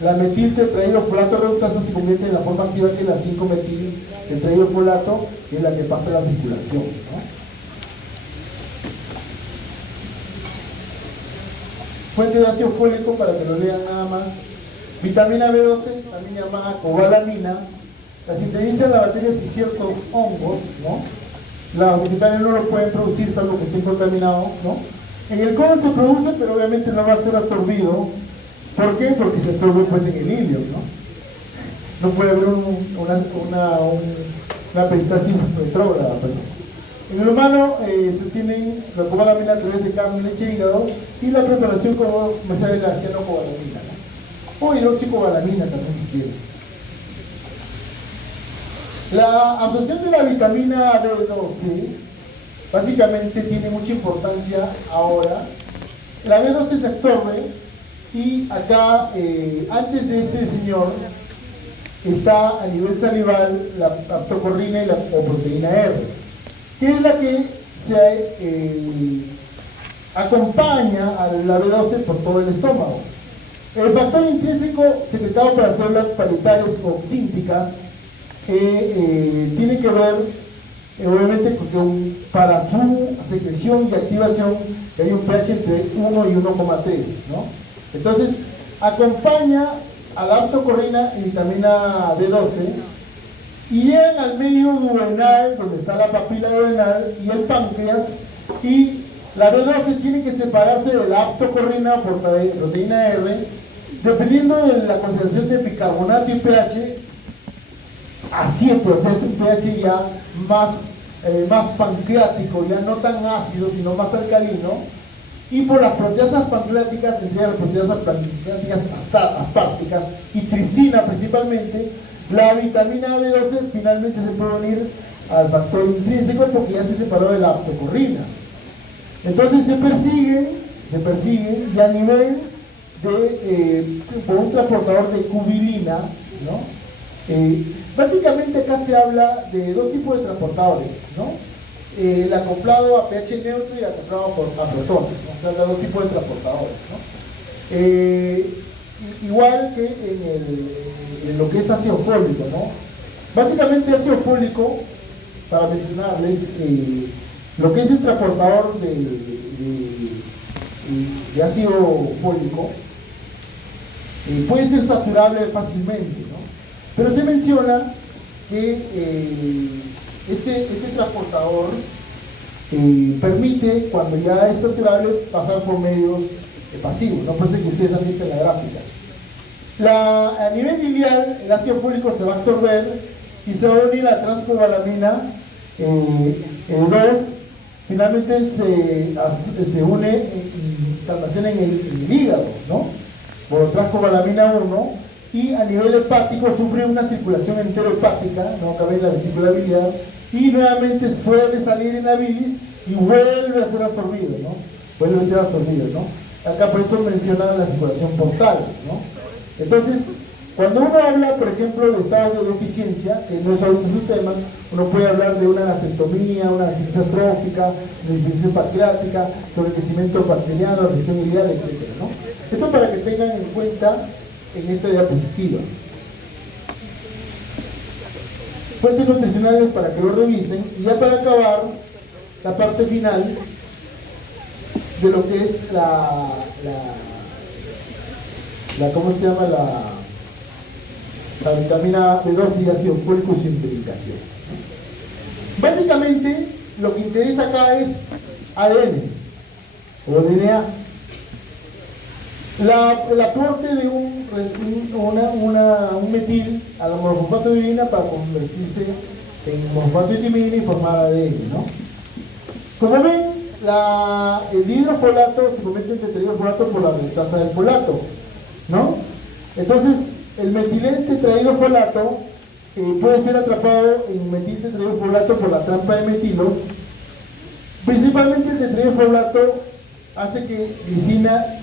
La metil tetrahidrofolato reductasa se convierte en la forma activa, que es la 5-metil tetrahidrofolato, que es la que pasa a la circulación, ¿no? Fuente de ácido fólico, para que lo lean nada más: vitamina B12, también llamada cobalamina. La sintetiza la bacteria y ciertos hongos, ¿no? Los vegetales no lo pueden producir salvo que estén contaminados, ¿no? En el colon se produce, pero obviamente no va a ser absorbido. ¿Por qué? Porque se absorbe pues en el ilio, ¿no? No puede haber una peristalsis retrógrada, perdón. En el humano se obtienen la cobalamina a través de carne, leche, hígado, y la preparación comercial es la cianocobalamina, ¿no? O hidroxicobalamina también, si quieren. La absorción de la vitamina B12 básicamente tiene mucha importancia ahora. La B12 se absorbe, y acá, antes de este señor, está a nivel salival la aptocorrina o proteína R, que es la que se acompaña a la B12 por todo el estómago. El factor intrínseco secretado por las células paletarias oxínticas tiene que ver, obviamente, porque para su secreción y activación hay un pH entre 1 y 1,3, ¿no? Entonces, acompaña a la aptocorrina y vitamina B12, y llegan al medio duodenal, donde está la papila duodenal y el páncreas, y la B12 tiene que separarse de la aptocorrina por proteína R, dependiendo de la concentración de bicarbonato y pH, a 7, o sea, es un pH ya más pancreático, ya no tan ácido, sino más alcalino. Y por las proteasas pancreáticas, entre las proteasas pancreáticas asparticas y tripsina principalmente, la vitamina B12 finalmente se puede unir al factor intrínseco porque ya se separó de la aptocorrina. Entonces se persigue, y a nivel de por un transportador de cubilina, ¿no? Básicamente acá se habla de dos tipos de transportadores, ¿no? El acoplado a pH neutro y el acoplado a protones, ¿no? Se habla de dos tipos de transportadores, ¿no? Igual que en lo que es ácido fólico, ¿no? Básicamente ácido fólico, para mencionarles, lo que es el transportador de ácido fólico puede ser saturable fácilmente, ¿no? Pero se menciona que este transportador permite, cuando ya es saturable, pasar por medios pasivos, ¿no? Puede ser que ustedes han visto en la gráfica. A nivel ileal, el ácido fólico se va a absorber y se va a unir a la transcobalamina 2, finalmente se une y se almacena en el hígado, ¿no? Por transcobalamina 1, y a nivel hepático sufre una circulación enterohepática, ¿no? Acá ven la vesícula biliar, y nuevamente suele salir en la bilis y vuelve a ser absorbido, ¿no? Vuelve a ser absorbido, ¿no? Acá por eso menciona la circulación portal, ¿no? Entonces, cuando uno habla, por ejemplo, de estado de deficiencia, que no es ahorita su tema, uno puede hablar de una gastrectomía, una deficiencia trófica, una deficiencia pancreática, sobrecrecimiento bacteriano, lesión iliar, etc., ¿no? Esto para que tengan en cuenta en esta diapositiva. Fuentes nutricionales para que lo revisen, y ya para acabar la parte final de lo que es ¿cómo se llama? La vitamina B12 y ácido fólico y su implicación. Básicamente, lo que interesa acá es ADN o DNA. El aporte de un metil a la morfosfato de urina para convertirse en morfosfato de timina y formar ADN, ¿no? Como ven, el dihidrofolato se convierte en tetrahidrofolato por la reductasa del folato, ¿no? Entonces, el metiltetrahidrofolato puede ser atrapado en metiltetrahidrofolato por la trampa de metilos. Principalmente el tetrahidrofolato hace que serina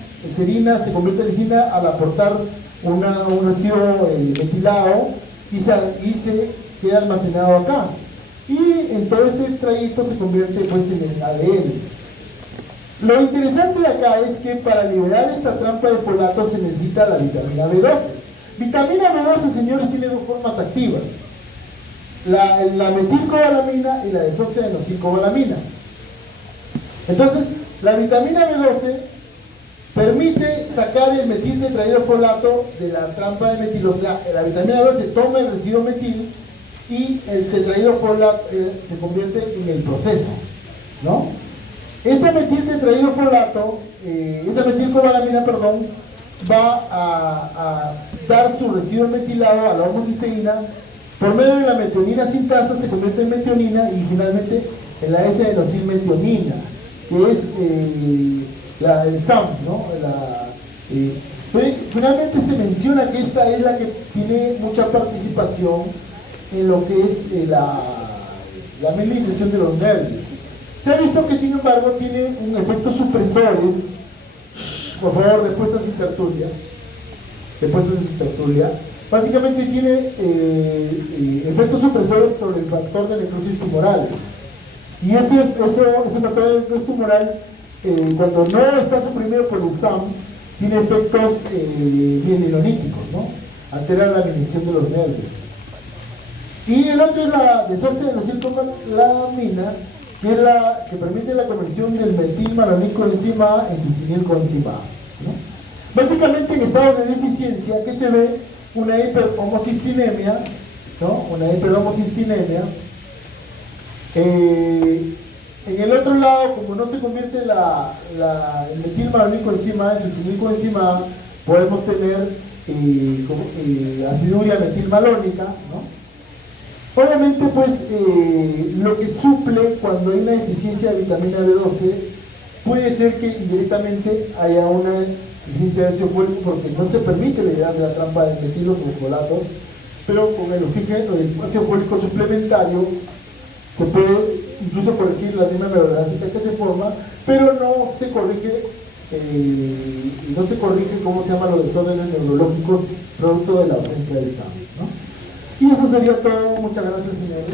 se convierta en lisina al aportar un ácido metilado y se queda almacenado acá. Y en todo este trayecto se convierte pues en el ADN. Lo interesante de acá es que para liberar esta trampa de folato se necesita la vitamina B12. Vitamina B12, señores, tiene dos formas activas: la metilcobalamina y la desoxadenosilcobalamina. Entonces, la vitamina B12 permite sacar el metiltetrahidrofolato de la trampa de metil, o sea, la vitamina B12 toma el residuo metil y el tetrahidrofolato se convierte en el proceso, ¿no? Esta metiltetrahidrofolato, esta metilcobalamina, perdón, va a dar su residuo metilado a la homocisteína. Por medio de la metionina sintasa se convierte en metionina y finalmente en la S-adenosylmetionina, que es el SAM, ¿no? Finalmente se menciona que esta es la que tiene mucha participación en lo que es la mielinización de los nervios. Se ha visto que, sin embargo, tiene un efectos supresores. Por favor, después de su tertulia, básicamente tiene efectos supresores sobre el factor de necrosis tumoral. Y ese factor de necrosis tumoral, cuando no está suprimido por el SAM, tiene efectos mielinolíticos, ¿no? Altera la administración de los nervios. Y el otro es la desoxadenosilcobalamina, que es la que permite la conversión del metilmalonicoenzima A en succinilcoenzima A, ¿no? Básicamente, en estado de deficiencia, que se ve una hiperhomocistinemia, ¿no? Una hiperhomocistinemia. En el otro lado, como no se convierte el metilmalonicoenzima A en succinilcoenzima A, podemos tener aciduria metilmalónica, ¿no? Obviamente, pues, lo que suple cuando hay una deficiencia de vitamina B12 puede ser que indirectamente haya una deficiencia de ácido fólico, porque no se permite liberar de la trampa de metilos o folatos, pero con el ácido fólico suplementario se puede incluso corregir la anemia megalográfica que se forma, pero no se corrige, ¿cómo se llama?, los desórdenes neurológicos producto de la ausencia de SAM, ¿no? Y eso sería todo. Muchas gracias, señores.